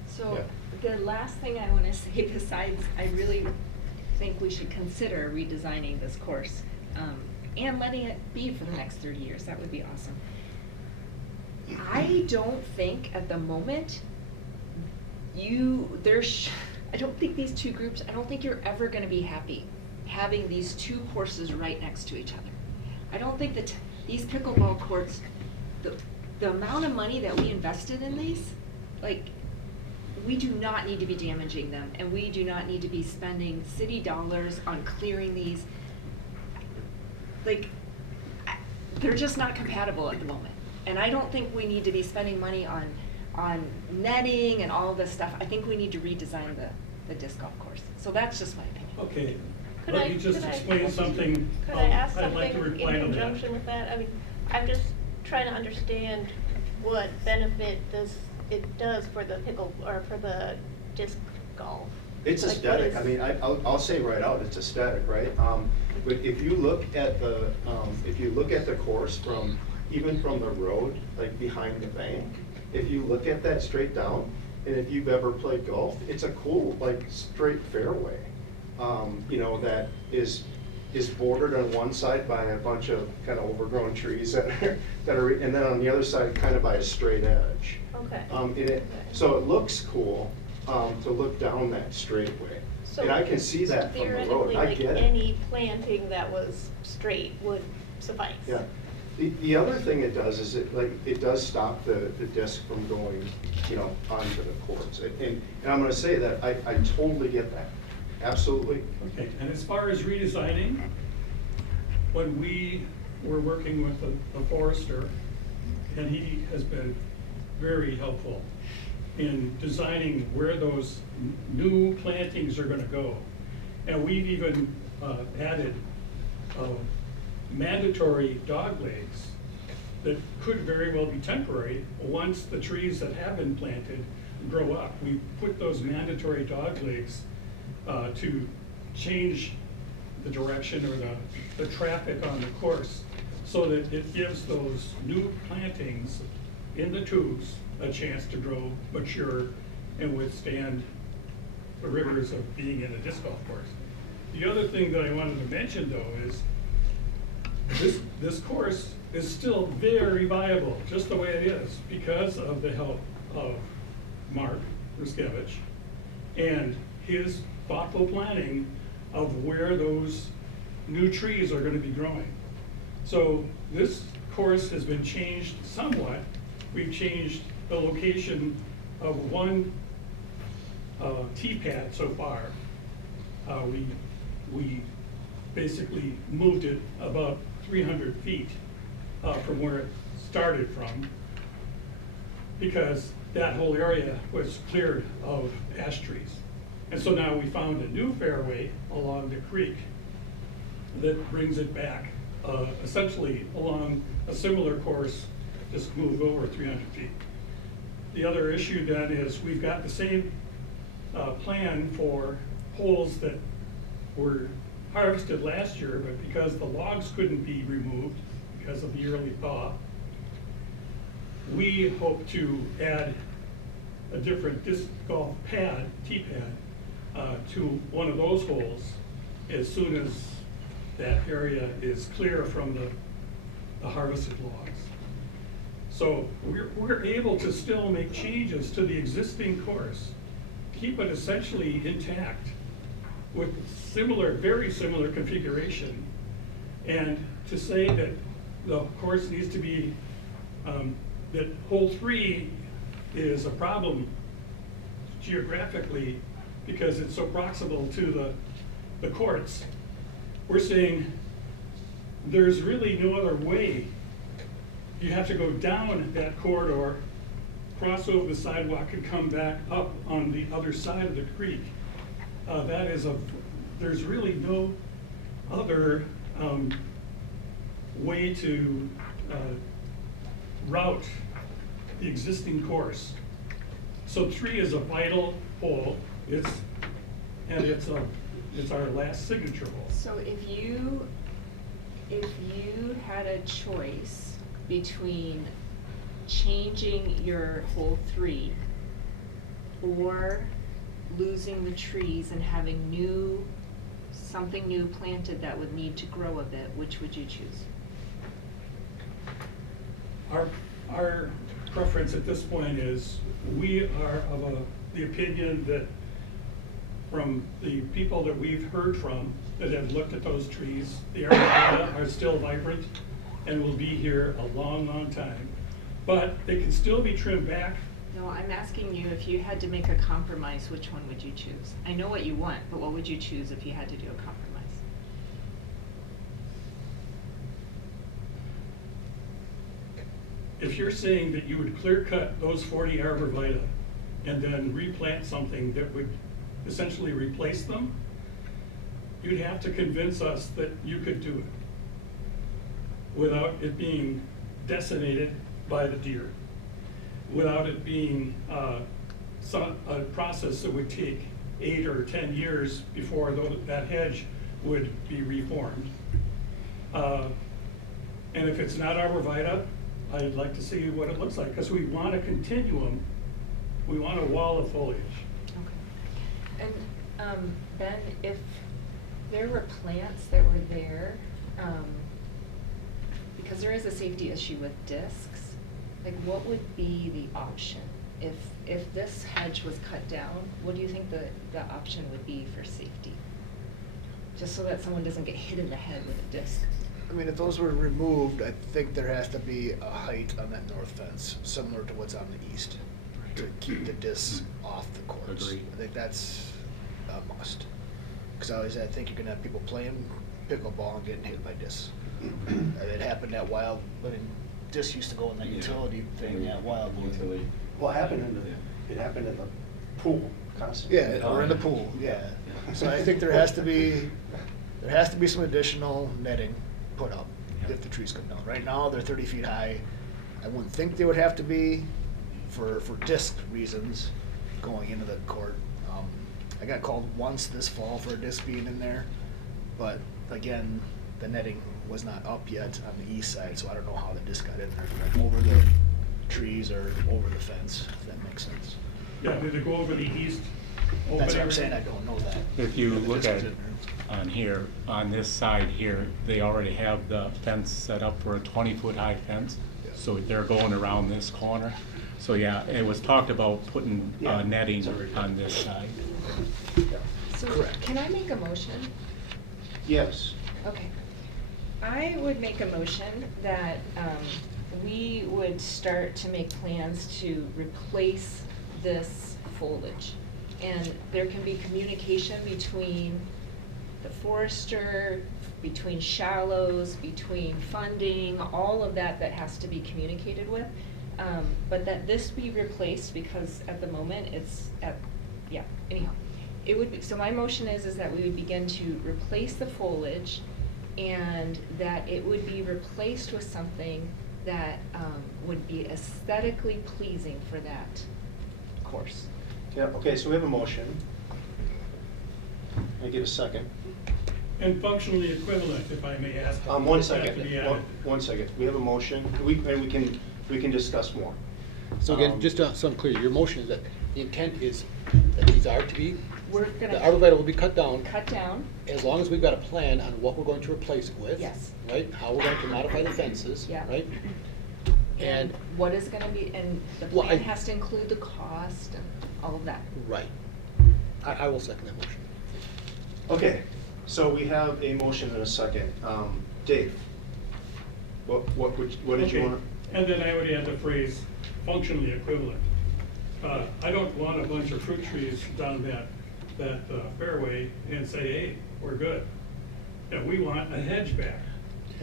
So Yeah. the last thing I want to say, besides, I really think we should consider redesigning this course, and letting it be for the next 30 years. That would be awesome. I don't think at the moment I don't think these two groups, I don't think you're ever gonna be happy having these two courses right next to each other. I don't think that these pickleball courts, the amount of money that we invested in these, like, we do not need to be damaging them, and we do not need to be spending city dollars on clearing these. Like, they're just not compatible at the moment. And I don't think we need to be spending money on netting and all of this stuff. I think we need to redesign the disc golf course. So that's just my opinion. Okay, Could let I- me just could I- explain something. Could I ask I'd like something to in reply to that. conjunction with that? I mean, I'm just trying to understand what benefit it does for the or for the disc golf. It's Like, what aesthetic. is- I mean, I'll say right out, it's aesthetic, right? But if you look at the course even from the road, like behind the bank, if you look at that straight down, and if you've ever played golf, it's a cool, like, straight fairway. That is bordered on one side by a bunch of kind of overgrown trees that are, and then on the other side, kind of by a straight edge. Okay. So it looks cool, to look down that straightway. So And I can see that from the road, theoretically, I like, get it. any planting that was straight would suffice. Yeah. The other thing it does is it does stop the disc from going, onto the courts. And I'm gonna say that I totally get that, absolutely. Okay, and as far as redesigning, when we were working with the forester, and he has been very helpful in designing where those new plantings are gonna go. And we've even added mandatory dog legs that could very well be temporary once the trees that have been planted grow up. We put those mandatory dog legs to change the direction or the traffic on the course so that it gives those new plantings in the tubes a chance to grow, mature, and withstand the rigors of being in a disc golf course. The other thing that I wanted to mention though is this course is still very viable, just the way it is, because of the help of Mark Ruskevich and his thoughtful planning of where those new trees are going to be growing. So this course has been changed somewhat. We've changed the location of one tee pad so far. We basically moved it about 300 feet from where it started from, because that whole area was cleared of ash trees. And so now we found a new fairway along the creek that brings it back essentially along a similar course, just moved over 300 feet. The other issue then is we've got the same plan for holes that were harvested last year, but because the logs couldn't be removed because of the early thaw, we hope to add a different disc golf pad, tee pad, to one of those holes as soon as that area is clear from the harvested logs. So we're able to still make changes to the existing course, keep it essentially intact with very similar configuration, and to say that the course needs to be, that hole 3 is a problem geographically because it's so proximal to the courts. We're saying there's really no other way. You have to go down that corridor, cross over the sidewalk, and come back up on the other side of the creek. There's really no other way to route the existing course. So 3 is a vital hole. It's our last signature hole. So if you had a choice between changing your hole 3 or losing the trees and having new something new planted that would need to grow a bit, which would you choose? Our preference at this point is, we are of the opinion that from the people that we've heard from that have looked at those trees, the arborvitae are still vibrant and will be here a long, long time. But they can still be trimmed back. No, I'm asking you, if you had to make a compromise, which one would you choose? I know what you want, but what would you choose if you had to do a compromise? If you're saying that you would clear cut those 40 arborvitae and then replant something that would essentially replace them, you'd have to convince us that you could do it without it being decimated by the deer, without it being a process that would take 8 or 10 years before that hedge would be reformed. And if it's not arborvitae, I'd like to see what it looks like, because we want a continuum, we want a wall of foliage. Okay. And Ben, if there were plants that were there, because there is a safety issue with discs, like what would be the option? If this hedge was cut down, what do you think the option would be for safety? Just so that someone doesn't get hit in the head with a disc. I mean, if those were removed, I think there has to be a height on that north fence, similar to what's on the east, to keep the discs off the courts. Agreed. I think that's a must. Because I think you're gonna have people playing pickleball and getting hit by discs. It happened at Wild, I mean, discs used to go in that utility thing at Wildwood. Well, it happened in the pool constantly. Yeah, or in the pool, yeah. So I think there has to be some additional netting put up if the trees come down. Right now, they're 30 feet high. I wouldn't think they would have to be for disc reasons going into the court. I got called once this fall for a disc being in there, but again, the netting was not up yet on the east side, so I don't know how the disc got in there, over the trees or over the fence, if that makes sense. Yeah, did it go over the east? That's what I'm saying, I don't know that. If you The look disc at was in there. on here, on this side here, they already have the fence set up for a 20-foot high fence. Yeah. So they're going around this corner. So yeah, it was talked about putting Yeah. netting on this side. So Correct. can I make a motion? Yes. Okay. I would make a motion that we would start to make plans to replace this foliage. And there can be communication between the forester, between shallows, between funding, all of that has to be communicated with. But that this be replaced, because at the moment it's anyhow. It would be, so my motion is that we would begin to replace the foliage, and that it would be replaced with something that would be aesthetically pleasing for that course. Yeah, okay, so we have a motion. Can I get a second? And functionally equivalent, if I may ask. One Does that have second, to be added? one second. We have a motion, and we can discuss more. So again, just so I'm clear, your motion is that the intent is that these are to be, We're the gonna arborvitae will be cut down, cut down. as long as we've got a plan on what we're going to replace it with. Yes. Right, how we're going to modify the fences, Yeah. right? And what is gonna be, and the Well, plan I- has to include the cost and all of that. Right. I will second that motion. Okay, so we have a motion and a second. Dave, what did you Okay, want? And then I would add the phrase functionally equivalent. I don't want a bunch of fruit trees down that fairway and say, hey, we're good. Yeah, we want a hedge back,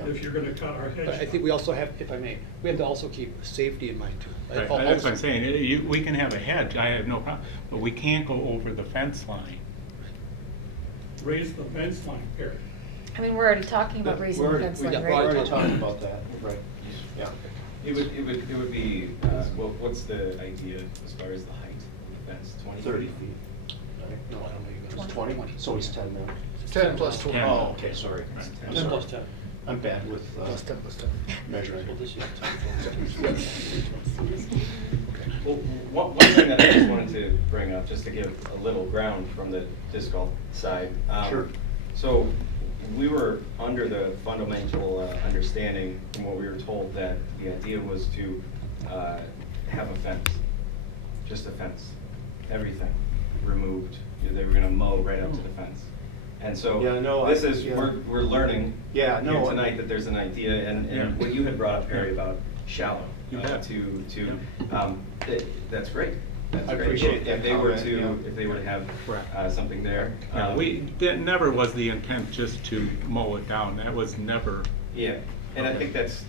if you're gonna cut our hedge. But I think we also have, if I may, we have to also keep safety in mind too. Right, All- that's what I'm saying. We can have a hedge, I have no problem, but we can't go over the fence line. Raise the fence line, period. I mean, we're already talking about raising the fence line, We right? already talked about that, right, yeah. It would be, what's the idea as far as the height of the fence, 20 feet? 30 feet. Right? No, I don't know. It's 20, 20. so it's 10 now. 10 plus 20. Oh, okay, sorry. Right. I'm 10 sorry. plus 10. I'm bad with Plus 10 plus 10. measuring. Well, this is 10. Well, one thing that I just wanted to bring up, just to give a little ground from the disc golf side. Sure. So we were under the fundamental understanding from what we were told that the idea was to have a fence, just a fence, everything removed. They were gonna mow right up to the fence. And so Yeah, no, this I- is, yeah. we're learning Yeah, here no, tonight that there's an idea, and Yeah. what you had brought up, Harry, about shallow, You bet. that's great. That's I great. appreciate that If they were comment, to, yeah. if they were to have Correct. something there. Yeah, that never was the intent just to mow it down. That was never. Yeah, and I think that's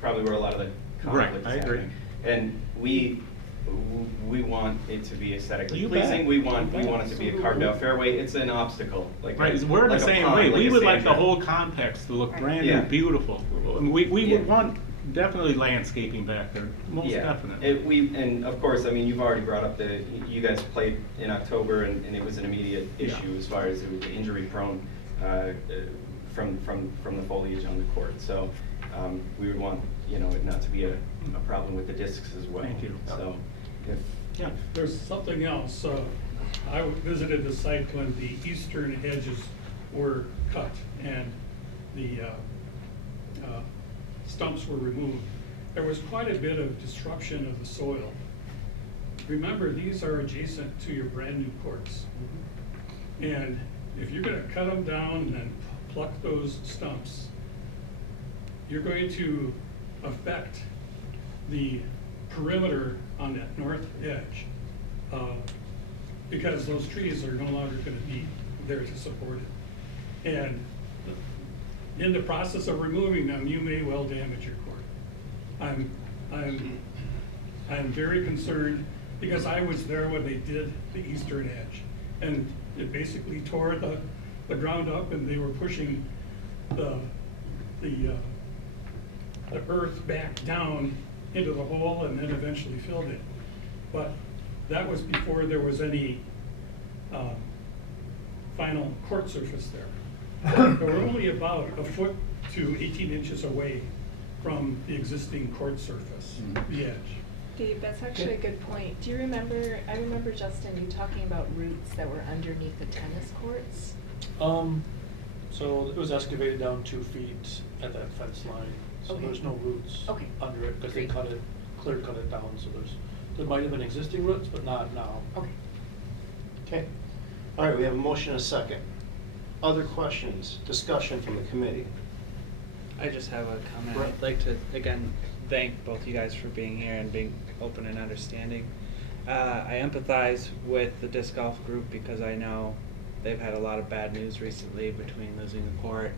probably where a lot of the Right, conflict I is agree. happening. And we want it to be aesthetically You bet. pleasing, we want You bet. it to be a carved out fairway, it's an obstacle, like. Right, a- we're the like a same pond, way. like We a would sand like the trap. whole complex to look brand Yeah. new, beautiful. We Yeah. would want definitely landscaping back there, most Yeah. definitely. And of course, I mean, you've already brought up you guys played in October, and it was an immediate Yeah. issue as far as it was injury prone from the foliage on the court. So we would want, it not to be a problem with the discs as well. Thank you. So if. Yeah. There's something else. I visited the site when the eastern edges were cut and the stumps were removed. There was quite a bit of disruption of the soil. Remember, these are adjacent to your brand new courts. And if you're gonna cut them down and pluck those stumps, you're going to affect the perimeter on that north edge, because those trees are no longer gonna be there to support it. And in the process of removing them, you may well damage your court. I'm very concerned, because I was there when they did the eastern edge. And it basically tore the ground up, and they were pushing the earth back down into the hole and then eventually filled it. But that was before there was any final court surface there. We're only about a foot to 18 inches away from the existing court surface, the edge. Dave, that's actually a good point. Do you remember, I remember Justin, you talking about roots that were underneath the tennis courts? So it was excavated down 2 feet at that fence line, so Okay. there's no roots Okay. under it, because they Great. clear cut it down, so there might have been existing roots, but not now. Okay. Okay. All right, we have a motion and a second. Other questions, discussion from the committee? I just have a comment. Right. I'd like to, again, thank both you guys for being here and being open and understanding. I empathize with the disc golf group because I know they've had a lot of bad news recently between losing the court.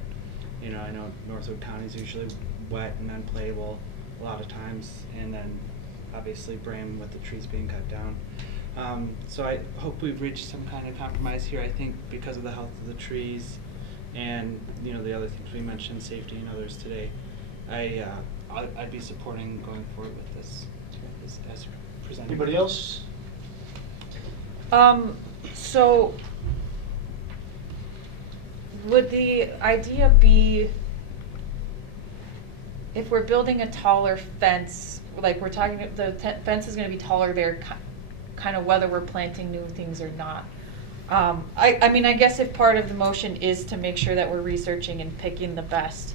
I know Northwood County is usually wet and unplayable a lot of times, and then obviously Bram with the trees being cut down. So I hope we've reached some kind of compromise here. I think because of the health of the trees and, the other things we mentioned, safety and others today, I'd be supporting going forward with this as presented. Anybody else? So would the idea be, if we're building a taller fence, like we're talking, fence is gonna be taller there, kind of whether we're planting new things or not. I mean, I guess if part of the motion is to make sure that we're researching and picking the best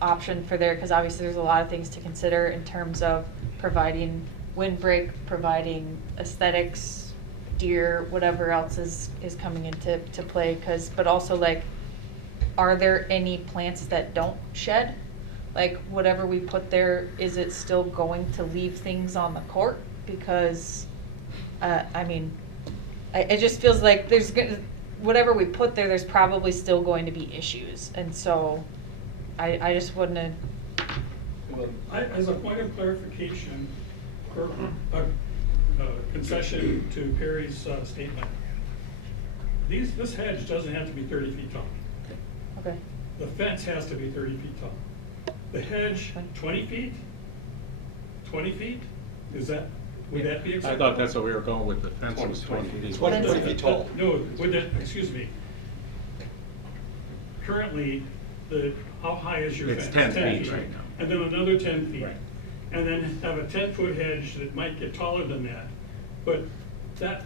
option for there, because obviously there's a lot of things to consider in terms of providing windbreak, providing aesthetics, deer, whatever else is coming into play, but also are there any plants that don't shed? Like whatever we put there, is it still going to leave things on the court? Because, I mean, it just feels like whatever we put there, there's probably still going to be issues. And so I just wouldn't As a point of clarification, or concession to Perry's statement, this hedge doesn't have to be 30 feet tall. okay. The fence has to be 30 feet tall. The hedge, 20 feet? 20 feet? Would that be acceptable? I thought that's what we were going with, the fence was 20 feet. 20 feet tall. No, excuse me. Currently, how high is your It's fence? 10 feet right now. And then another 10 feet. Right. And then have a 10-foot hedge that might get taller than that. But that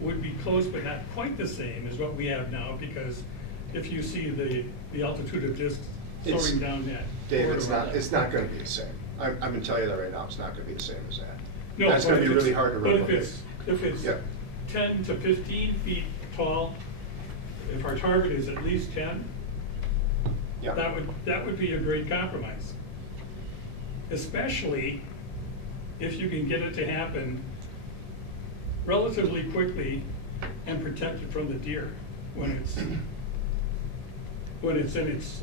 would be close, but not quite the same as what we have now, because if you see the altitude of discs It's- soaring down that. Dave, corridor. it's not gonna be the same. I'm gonna tell you that right now, it's not gonna be the same as that. No, That's but gonna be if it's- really hard to But replicate. if it's Yeah. 10 to 15 feet tall, if our target is at least 10, Yeah. that would be a great compromise. Especially if you can get it to happen relatively quickly and protect it from the deer when it's in its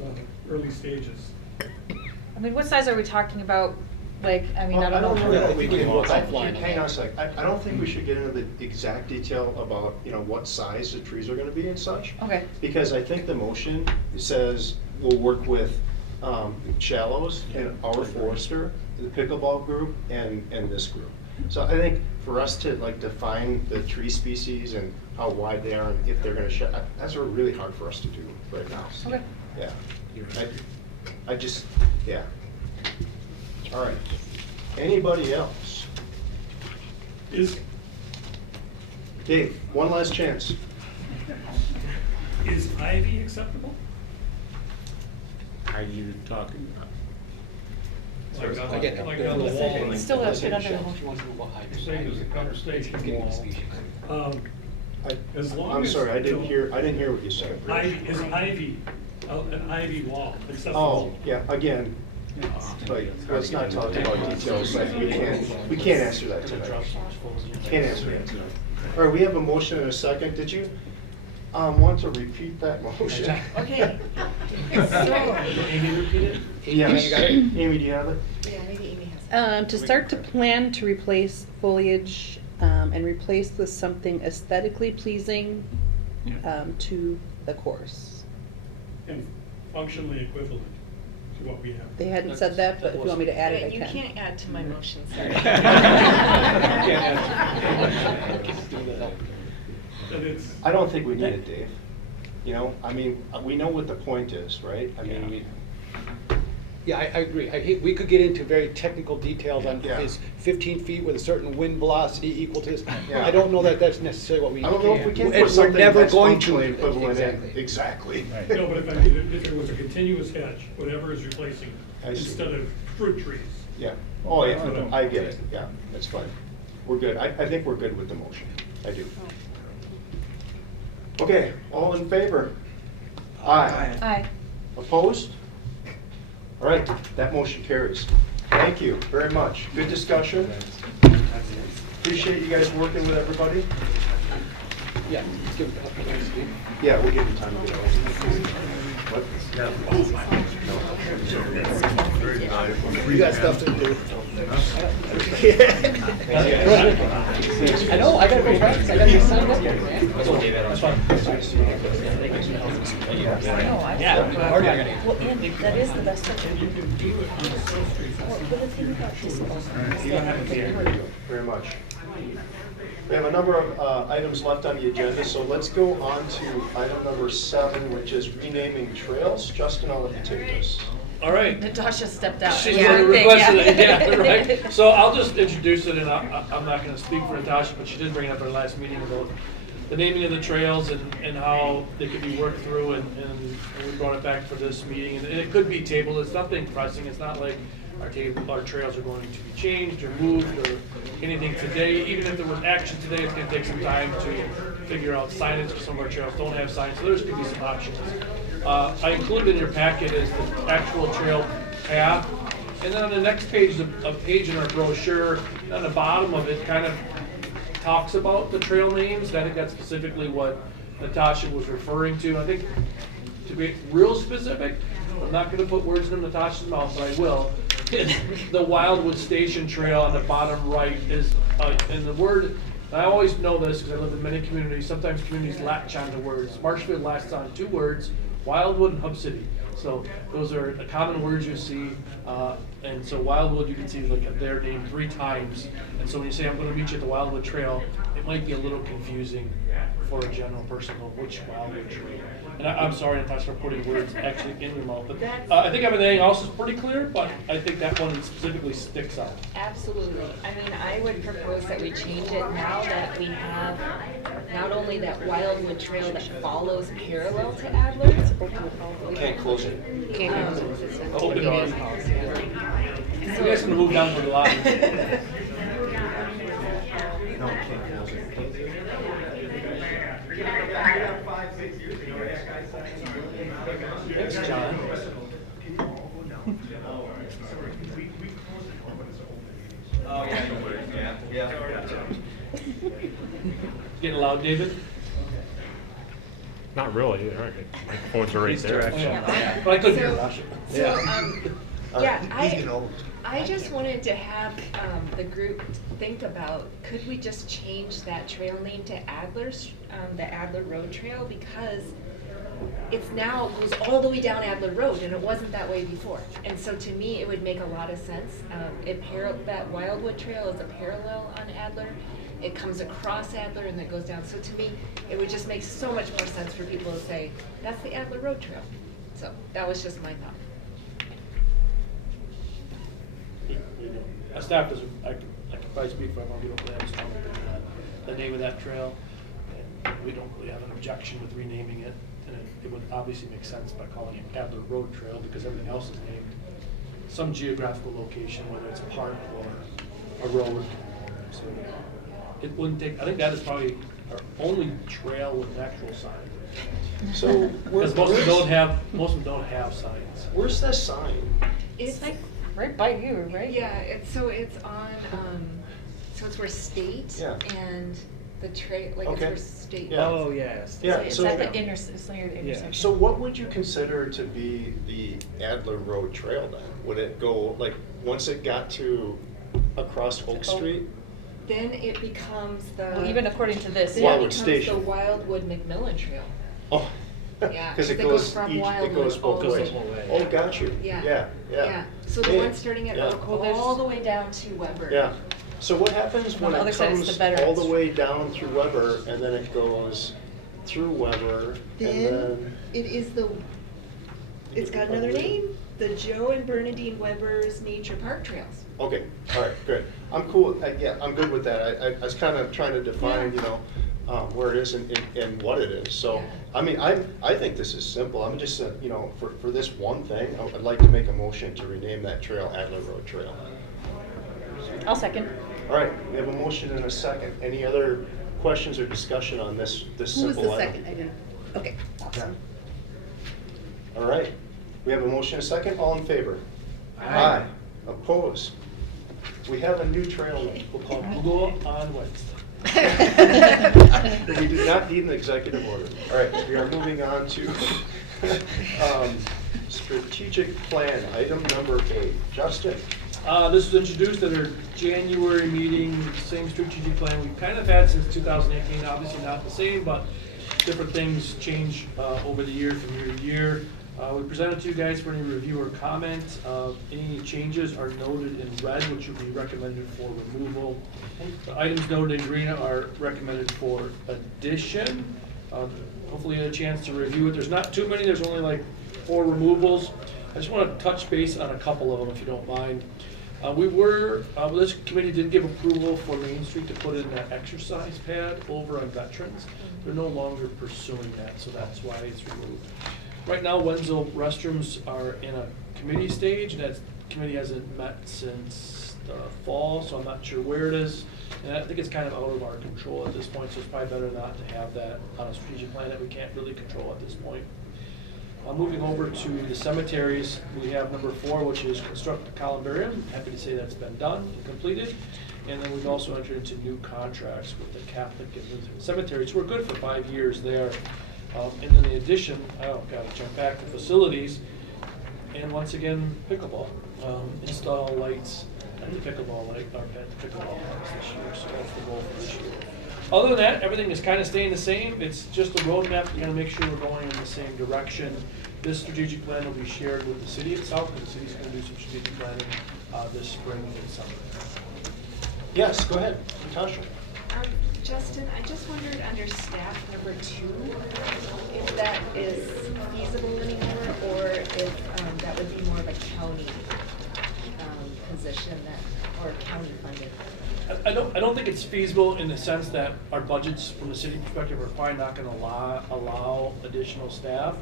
early stages. I mean, what size are we talking about? Like, I mean, Well, I don't know. that we can look offline on Hang on a that. sec. I don't think we should get into the exact detail about, what size the trees are gonna be and such. Okay. Because I think the motion says we'll work with Shallows and our forester, the pickleball group, and this group. So I think for us to define the tree species and how wide they are and if they're gonna that's really hard for us to do right now. Okay. Yeah. I just, yeah. All right. Anybody else? Dave, one last chance. Is ivy acceptable? Are you talking about? Like on the wall. Still have to get under the Say there's a conversation wall. As long I'm as. sorry, I didn't hear what you said. Is ivy, an ivy wall Oh, acceptable? yeah, again, but let's not talk about details, we can't answer that tonight. Can't answer that tonight. All right, we have a motion and a second. Did you want to repeat that motion? Okay. Amy repeated? Yes. Amy, do you have it? Yeah, maybe Amy has. To start to plan to replace foliage and replace with something aesthetically pleasing to the course. And functionally equivalent to what we have. They hadn't said that, but if you want me to add it, I You can. can't add to my motion, sorry. And it's, I don't think we need it, Dave. We know what the point is, right? Yeah, I agree. We could get into very technical details on Yeah. is 15 feet with a certain wind velocity equal to this. Yeah. I don't know that that's necessarily what we. I don't know if we can and put we're something never that's going to. functionally equivalent in. Exactly. Exactly. no, but if it was a continuous hedge, whatever is replacing, I see. instead of fruit trees. Yeah. Oh, yeah, I get it. Yeah, that's fine. We're good. I think we're good with the motion. I do. Okay, all in favor? Aye. Aye. Opposed? All right, that motion carries. Thank you very much. Good discussion. Appreciate you guys working with everybody. Yeah, let's give it a couple minutes, Steve. Yeah, we'll give you time to get over. What? You got stuff to do. I know, I gotta go back, 'cause I gotta get signed up here, man. No, I. Well, Andy, that is the best thing. And you can do it on a substrate. Well, but the thing about this. Thank you very much. We have a number of items left on the agenda, so let's go on to item number 7, which is renaming trails. Justin, I'll let you take this. All right. Natasha stepped out. She's Yeah. requested it, yeah, right. So I'll just introduce it, and I'm not gonna speak for Natasha, but she did bring it up at our last meeting about the naming of the trails and how they could be worked through, and we brought it back for this meeting, and it could be tabled. It's nothing pressing. It's not like our trails are going to be changed or moved or anything today. Even if there was action today, it's gonna take some time to figure out signage, because some of our trails don't have signs, so there's gonna be some options. I included in your packet is the actual trail path, and then on the next page is a page in our brochure. On the bottom of it kind of talks about the trail names. I think that's specifically what Natasha was referring to. I think to be real specific, I'm not gonna put words in Natasha's mouth, but I will. The Wildwood Station Trail on the bottom right is, and the word, I always know this because I live in many communities, sometimes communities latch onto words. Marshfield latches on 2 words, Wildwood and Hub City. So those are the common words you see, and so Wildwood, you can see like their name 3 times. And so when you say, I'm gonna meet you at the Wildwood Trail, it might be a little confusing for a general person, which Wildwood Trail. And I'm sorry, Natasha, for putting words actually in your mouth, but I think everything else is pretty clear, but I think that one specifically sticks out. Absolutely. I mean, I would propose that we change it now that we have not only that Wildwood Trail that follows parallel to Adler. Can't close it. Can't. Open meeting policy. You guys can move down to the lobby. No, can't close it. Thanks, John. Oh, yeah. Getting loud, David? Not really, all right. Microphones are right He's there. directional. Yeah. But I couldn't hear Russia. I just wanted to have the group think about, could we just change that trail name to Adler's, the Adler Road Trail? Because it's now goes all the way down Adler Road, and it wasn't that way before. And so to me, it would make a lot of sense. That Wildwood Trail is a parallel on Adler. It comes across Adler and then goes down. So to me, it would just make so much more sense for people to say, that's the Adler Road Trail. So that was just my thought. Staff doesn't, I can probably speak for everyone, we don't really have a strong opinion on the name of that trail. And we don't really have an objection with renaming it. And it would obviously make sense by calling it Adler Road Trail because everything else is named some geographical location, whether it's a park or a road. So it wouldn't take, I think that is probably our only trail with an actual sign. So Because most of them don't have signs. Where's that sign? It's like Right by you, right? Yeah, it's on, so it's where State Yeah. and the trail, like it's Okay. where State. Yeah. Oh, yes. Yeah, It's so- at the it's near the intersection. So what would you consider to be the Adler Road Trail then? Would it go, like, once it got to across Oak Street? Then it becomes Well, the, even according to this, then yeah. it Wildwood becomes Station. the Wildwood McMillan Trail. Oh, Yeah, because it 'cause it goes goes from each, it Wildwood goes both all the ways. whole way. Oh, got you. Yeah. Yeah. So the Yeah. one starting at Yeah. Oak, Well, there's- all the way down to Weber. Yeah. So what happens On when the it other side is comes the veterans. all the way down through Weber and then it goes through Weber and then? It is it's got another name, the Joe and Bernadine Weber's Nature Park Trails. Okay, all right, good. I'm cool, yeah, I'm good with that. I was kind of trying to define, you know, where it is and what it is. So, I mean, I think this is simple. I'm just, you know, for this one thing, I'd like to make a motion to rename that trail Adler Road Trail. I'll second. All right, we have a motion and a second. Any other questions or discussion on this Who was simple the item? second? I didn't, okay. Yeah. All right, we have a motion and a second. All in favor? Aye. Opposed? We have a new trail name. We'll call it Google on Wednesday. We do not need an executive order. All right, we are moving on to strategic plan, item number 8. Justin? This was introduced at our January meeting, same strategic plan we've kind of had since 2018, obviously not the same, but different things change over the year from year to year. We presented to you guys for any review or comment. Any changes are noted in red, which will be recommended for removal. The items noted in green are recommended for addition. Hopefully you had a chance to review it. There's not too many, there's only like 4 removals. I just want to touch base on a couple of them if you don't mind. This committee did give approval for Main Street to put in that exercise pad over on Veterans. They're no longer pursuing that, so that's why it's removed. Right now, Wenzel restrooms are in a committee stage, and that committee hasn't met since the fall, so I'm not sure where it is. And I think it's kind of out of our control at this point, so it's probably better not to have that on a strategic plan that we can't really control at this point. Moving over to the cemeteries, we have number 4, which is construct the columbarium. Happy to say that's been done and completed. And then we've also entered into new contracts with the Catholic and Lutheran cemeteries. We're good for 5 years there. And then in addition, gotta jump back to facilities. And once again, pickleball. Install lights at the pickleball parks this year. So that's the goal for this year. Other than that, everything is kind of staying the same. It's just a roadmap. We're going to make sure we're going in the same direction. This strategic plan will be shared with the city itself, and the city's going to do some strategic planning this spring and summer. Yes, go ahead, Natasha. Justin, I just wondered under staff number 2, if that is feasible anymore, or if that would be more of a county position that, or county funded? I don't think it's feasible in the sense that our budgets from the city perspective are probably not gonna allow additional staff.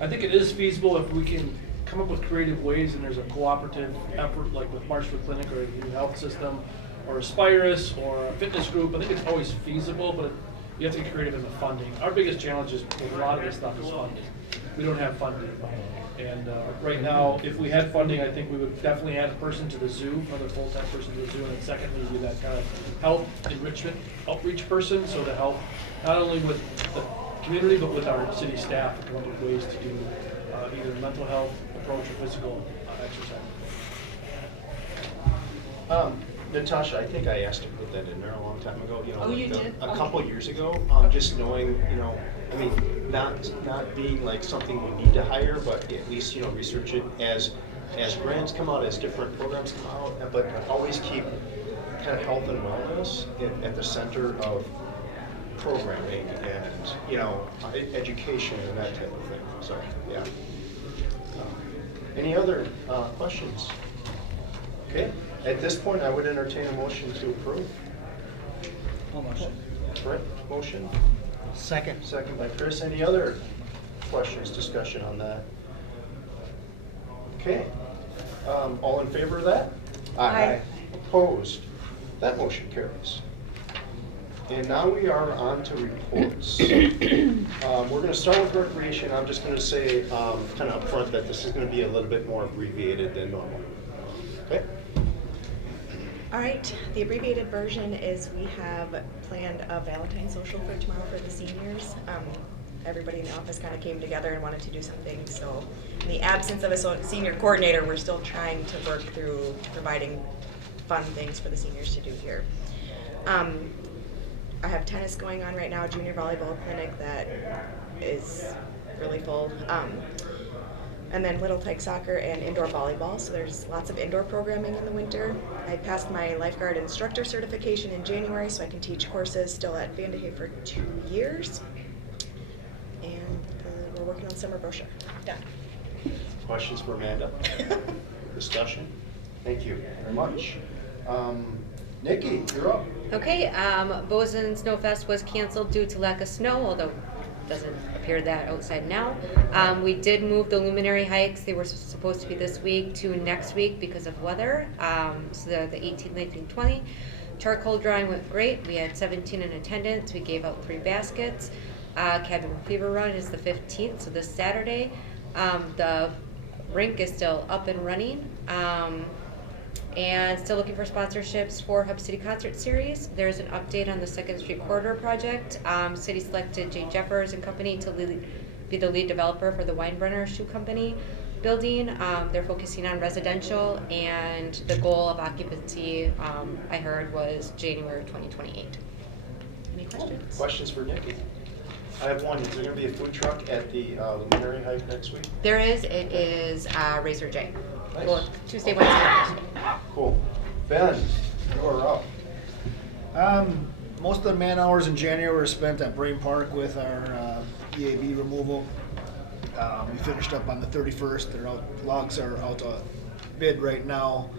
I think it is feasible if we can come up with creative ways and there's a cooperative effort like with Marshwood Clinic or the New Health System or Aspirus or a fitness group. I think it's always feasible, but you have to get creative in the funding. Our biggest challenge is with a lot of this stuff is funding. We don't have funding. And right now, if we had funding, I think we would definitely add a person to the zoo, another full-time person to the zoo, and then secondly, be that kind of health enrichment outreach person, so to help not only with the community, but with our city staff to come up with ways to do either mental health approach or physical exercise. Natasha, I think I asked to put that in there a long time ago, you know, Oh, like you did? a Okay. couple years ago, just knowing, you know, I mean, not being like something we need to hire, but at least, you know, research it as grants come out, as different programs come out, but always keep kind of health and wellness at the center of programming and, you know, education and that type of thing, so, yeah. Any other questions? Okay, at this point, I would entertain a motion to approve. Motion. Brett, motion? Second. Second by Chris. Any other questions, discussion on that? Okay. All in favor of that? Aye. Opposed? That motion carries. And now we are on to reports. We're going to start with recreation. I'm just going to say kind of upfront that this is going to be a little bit more abbreviated than normal. Okay? All right, the abbreviated version is we have planned a Valentine's social for tomorrow for the seniors. Everybody in the office kind of came together and wanted to do something, so in the absence of a senior coordinator, we're still trying to work through providing fun things for the seniors to do here. I have tennis going on right now, junior volleyball clinic that is really full. And then Little Tyke soccer and indoor volleyball, so there's lots of indoor programming in the winter. I passed my lifeguard instructor certification in January, so I can teach courses still at Vandehay for 2 years. And we're working on summer brochure. Done. Questions for Amanda? Discussion? Thank you very much. Nikki, you're up. Okay, Bozeman Snowfest was canceled due to lack of snow, although it doesn't appear that outside now. We did move the luminary hikes. They were supposed to be this week to next week because of weather. So the 18th, 19th, 20. Charcoal drawing went great. We had 17 in attendance. We gave out 3 baskets. Cabin Fever Run is the 15th, so this Saturday. The rink is still up and running. And still looking for sponsorships for Hub City Concert Series. There's an update on the Second Street Corridor project. City selected J. Jeffers and Company to be the lead developer for the Weinbrenner Shoe Company building. They're focusing on residential, and the goal of occupancy, I heard, was January 2028. Any questions? Questions for Nikki? I have one. Is there going to be a food truck at the luminary hike next week? There is. It is Razor J. Nice. Well, Tuesday, Wednesday. Cool. Ben, you're up. Most of the man hours in January were spent at Brain Park with our EAB removal. We finished up on the 31st. Their logs are out to bid right now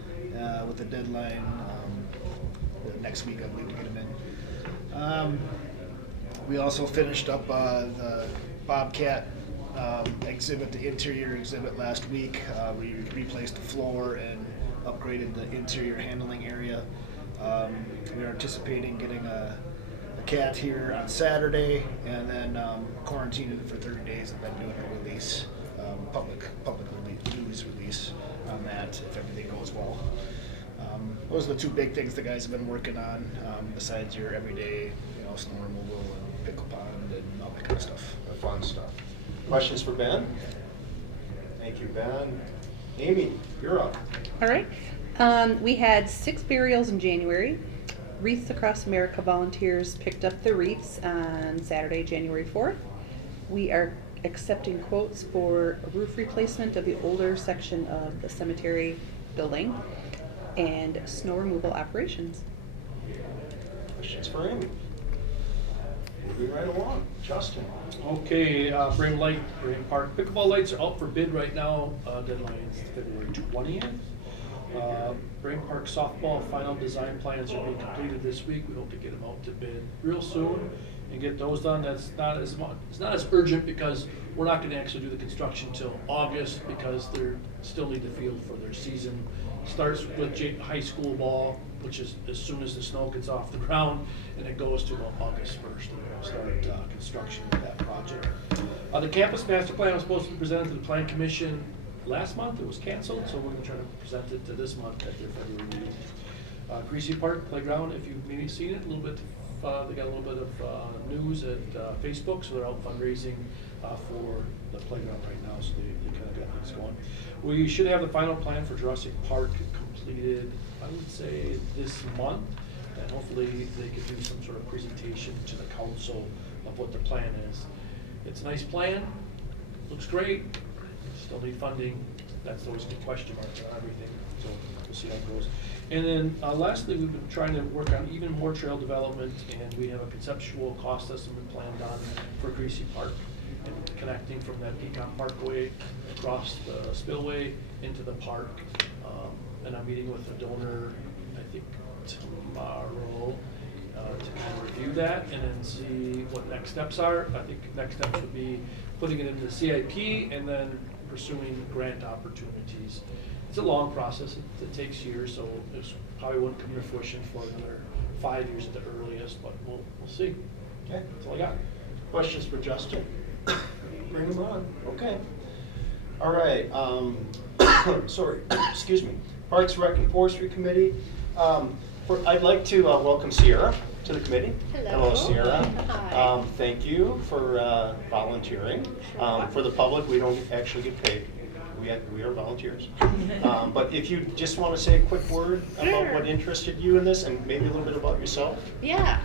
with the deadline next week, I believe, to get them in. We also finished up the Bobcat exhibit, the interior exhibit last week. We replaced the floor and upgraded the interior handling area. We are anticipating getting a cat here on Saturday, and then quarantining it for 30 days, and then doing a release, public news release on that if everything goes well. Those are the 2 big things the guys have been working on, besides your everyday, snow removal and pickle pond and all that kind of stuff. The fun stuff. Questions for Ben? Thank you, Ben. Amy, you're up. All right. We had 6 burials in January. Wreaths Across America volunteers picked up the wreaths on Saturday, January 4th. We are accepting quotes for a roof replacement of the older section of the cemetery building and snow removal operations. Questions for Amy? Moving right along. Justin. Okay, Brain Park pickleball lights are out for bid right now. Deadline is February 20th. Brain Park softball final design plans are being completed this week. We hope to get them out to bid real soon and get those done. That's not as much, it's not as urgent because we're not gonna actually do the construction till August because they're still need the field for their season. Starts with high school ball, which is as soon as the snow gets off the ground, and it goes to August 1st, and we'll start construction of that project. The campus master plan was supposed to be presented to the plan commission last month. It was canceled, so we're gonna try to present it to this month at their February meeting. Greasy Park Playground, if you've maybe seen it, a little bit, they got a little bit of news at Facebook, so they're out fundraising for the playground right now, so they kind of got things going. We should have the final plan for Jurassic Park completed, I would say, this month, and hopefully they could do some sort of presentation to the council of what the plan is. It's a nice plan, looks great, still need funding. That's always a good question mark on everything, so we'll see how it goes. And then lastly, we've been trying to work on even more trail development, and we have a conceptual cost estimate plan done for Greasy Park and connecting from that Pecan Parkway across the spillway into the park. And I'm meeting with a donor, I think tomorrow, to kind of review that and then see what next steps are. I think next steps would be putting it into the CIP and then pursuing grant opportunities. It's a long process. It takes years, so this probably wouldn't come to fruition for another 5 years at the earliest, but we'll see. Okay. That's all I got. Questions for Justin? Bring them on. Okay. All right. Sorry. Excuse me. Parks, Rec, and Forestry Committee. I'd like to welcome Sierra to the committee. Hello. Sierra. Hi. Thank you for volunteering. Sure. For the public, we don't actually get paid. We are volunteers. But if you just want to say a quick word about Sure. what interested you in this and maybe a little bit about yourself. Yeah,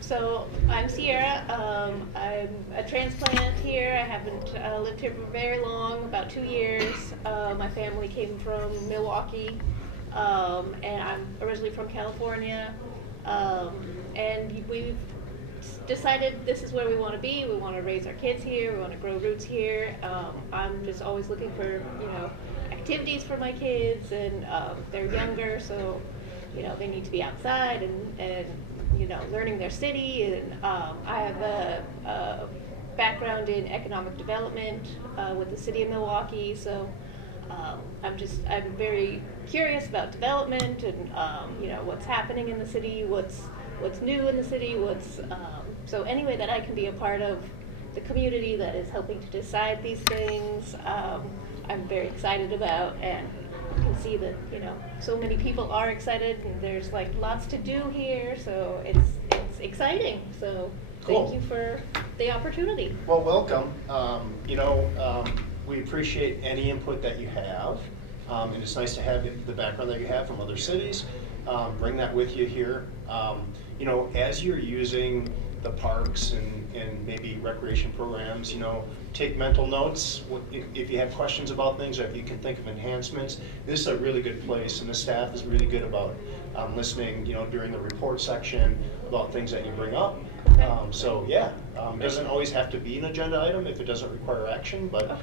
so I'm Sierra. I'm a transplant here. I haven't lived here for very long, about 2 years. My family came from Milwaukee, and I'm originally from California. And we've decided this is where we want to be. We want to raise our kids here. We want to grow roots here. I'm just always looking for, activities for my kids, and they're younger, so, they need to be outside and learning their city. And I have a background in economic development with the city of Milwaukee, so I'm very curious about development and, what's happening in the city, what's new in the city, so any way that I can be a part of the community that is helping to decide these things, I'm very excited about, and you can see that, so many people are excited, and there's like lots to do here, so it's exciting, so Cool. Thank you for the opportunity. Well, welcome. We appreciate any input that you have, and it's nice to have the background that you have from other cities. Bring that with you here. As you're using the parks and maybe recreation programs, take mental notes. If you have questions about things, or if you can think of enhancements, this is a really good place, and the staff is really good about listening, during the report section about things that you bring up. It doesn't always have to be an agenda item if it doesn't require action, but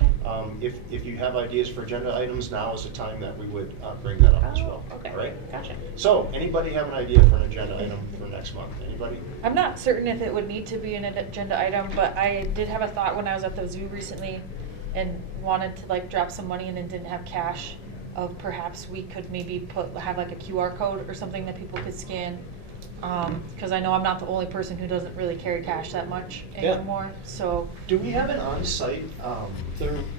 if you have ideas for agenda items, now is the time that we would bring that up as well. Okay. All right? Gotcha. So, anybody have an idea for an agenda item for next month? Anybody? I'm not certain if it would need to be an agenda item, but I did have a thought when I was at the zoo recently and wanted to drop some money in and didn't have cash, of perhaps we could maybe have a QR code or something that people could scan. Because I know I'm not the only person who doesn't really carry cash that much anymore, so. Do we have an on-site,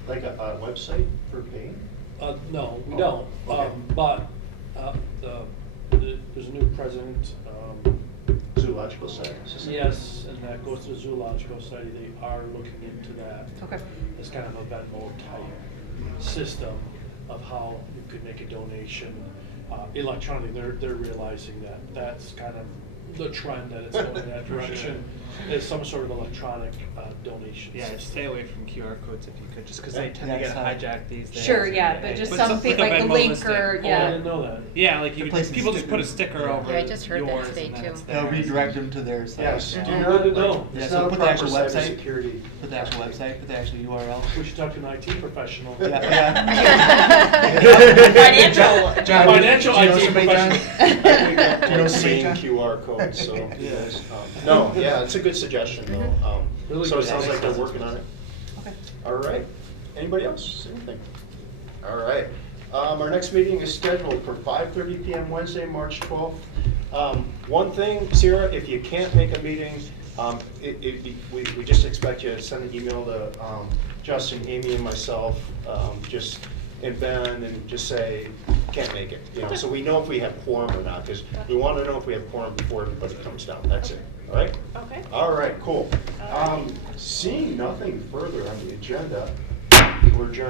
like a website for paying? No, we don't. Okay. But there's a new president. Zoological Society? Yes, and that goes to the Zoological Society. They are looking into that. Okay. It's kind of a Venmo type system of how you could make a donation electronically. They're realizing that that's kind of the trend, that it's going in that direction. It's some sort of electronic donation. Yeah, system. stay away from QR codes if you could, just because Yeah, they tend to get that's hijacked these days. Sure, yeah, but just But something with a like a Venmo link listing. or, Oh, I yeah. didn't know that. Yeah, like you, The place people is just put a sticker. sticker over Yeah, I just heard that yours today, and then too. it's They'll theirs. redirect them to their site. Yes, do Oh, not, good to know. like, Yeah, it's so not a put the actual proper website. cybersecurity. Put the actual website, put the actual URL. We should talk to an IT professional. Financial. John, Financial do you know IT somebody, John? professional. Do you know somebody, Seeing John? QR codes, so. Yeah. No, yeah, it's a good suggestion though. Really So good it sounds like they're suggestion. working on it. Okay. All right. Anybody else? Anything? All right. Our next meeting is scheduled for 5:30 PM Wednesday, March 12th. One thing, Sierra, if you can't make a meeting, we just expect you to send an email to Justin, Amy, and myself, and Ben, and just say, can't make it, you know, so we know if we have quorum or not, because we want to know if we have quorum before everybody comes down, that's it, all right? Okay. All right, cool. Seeing nothing further on the agenda, we're adjourned.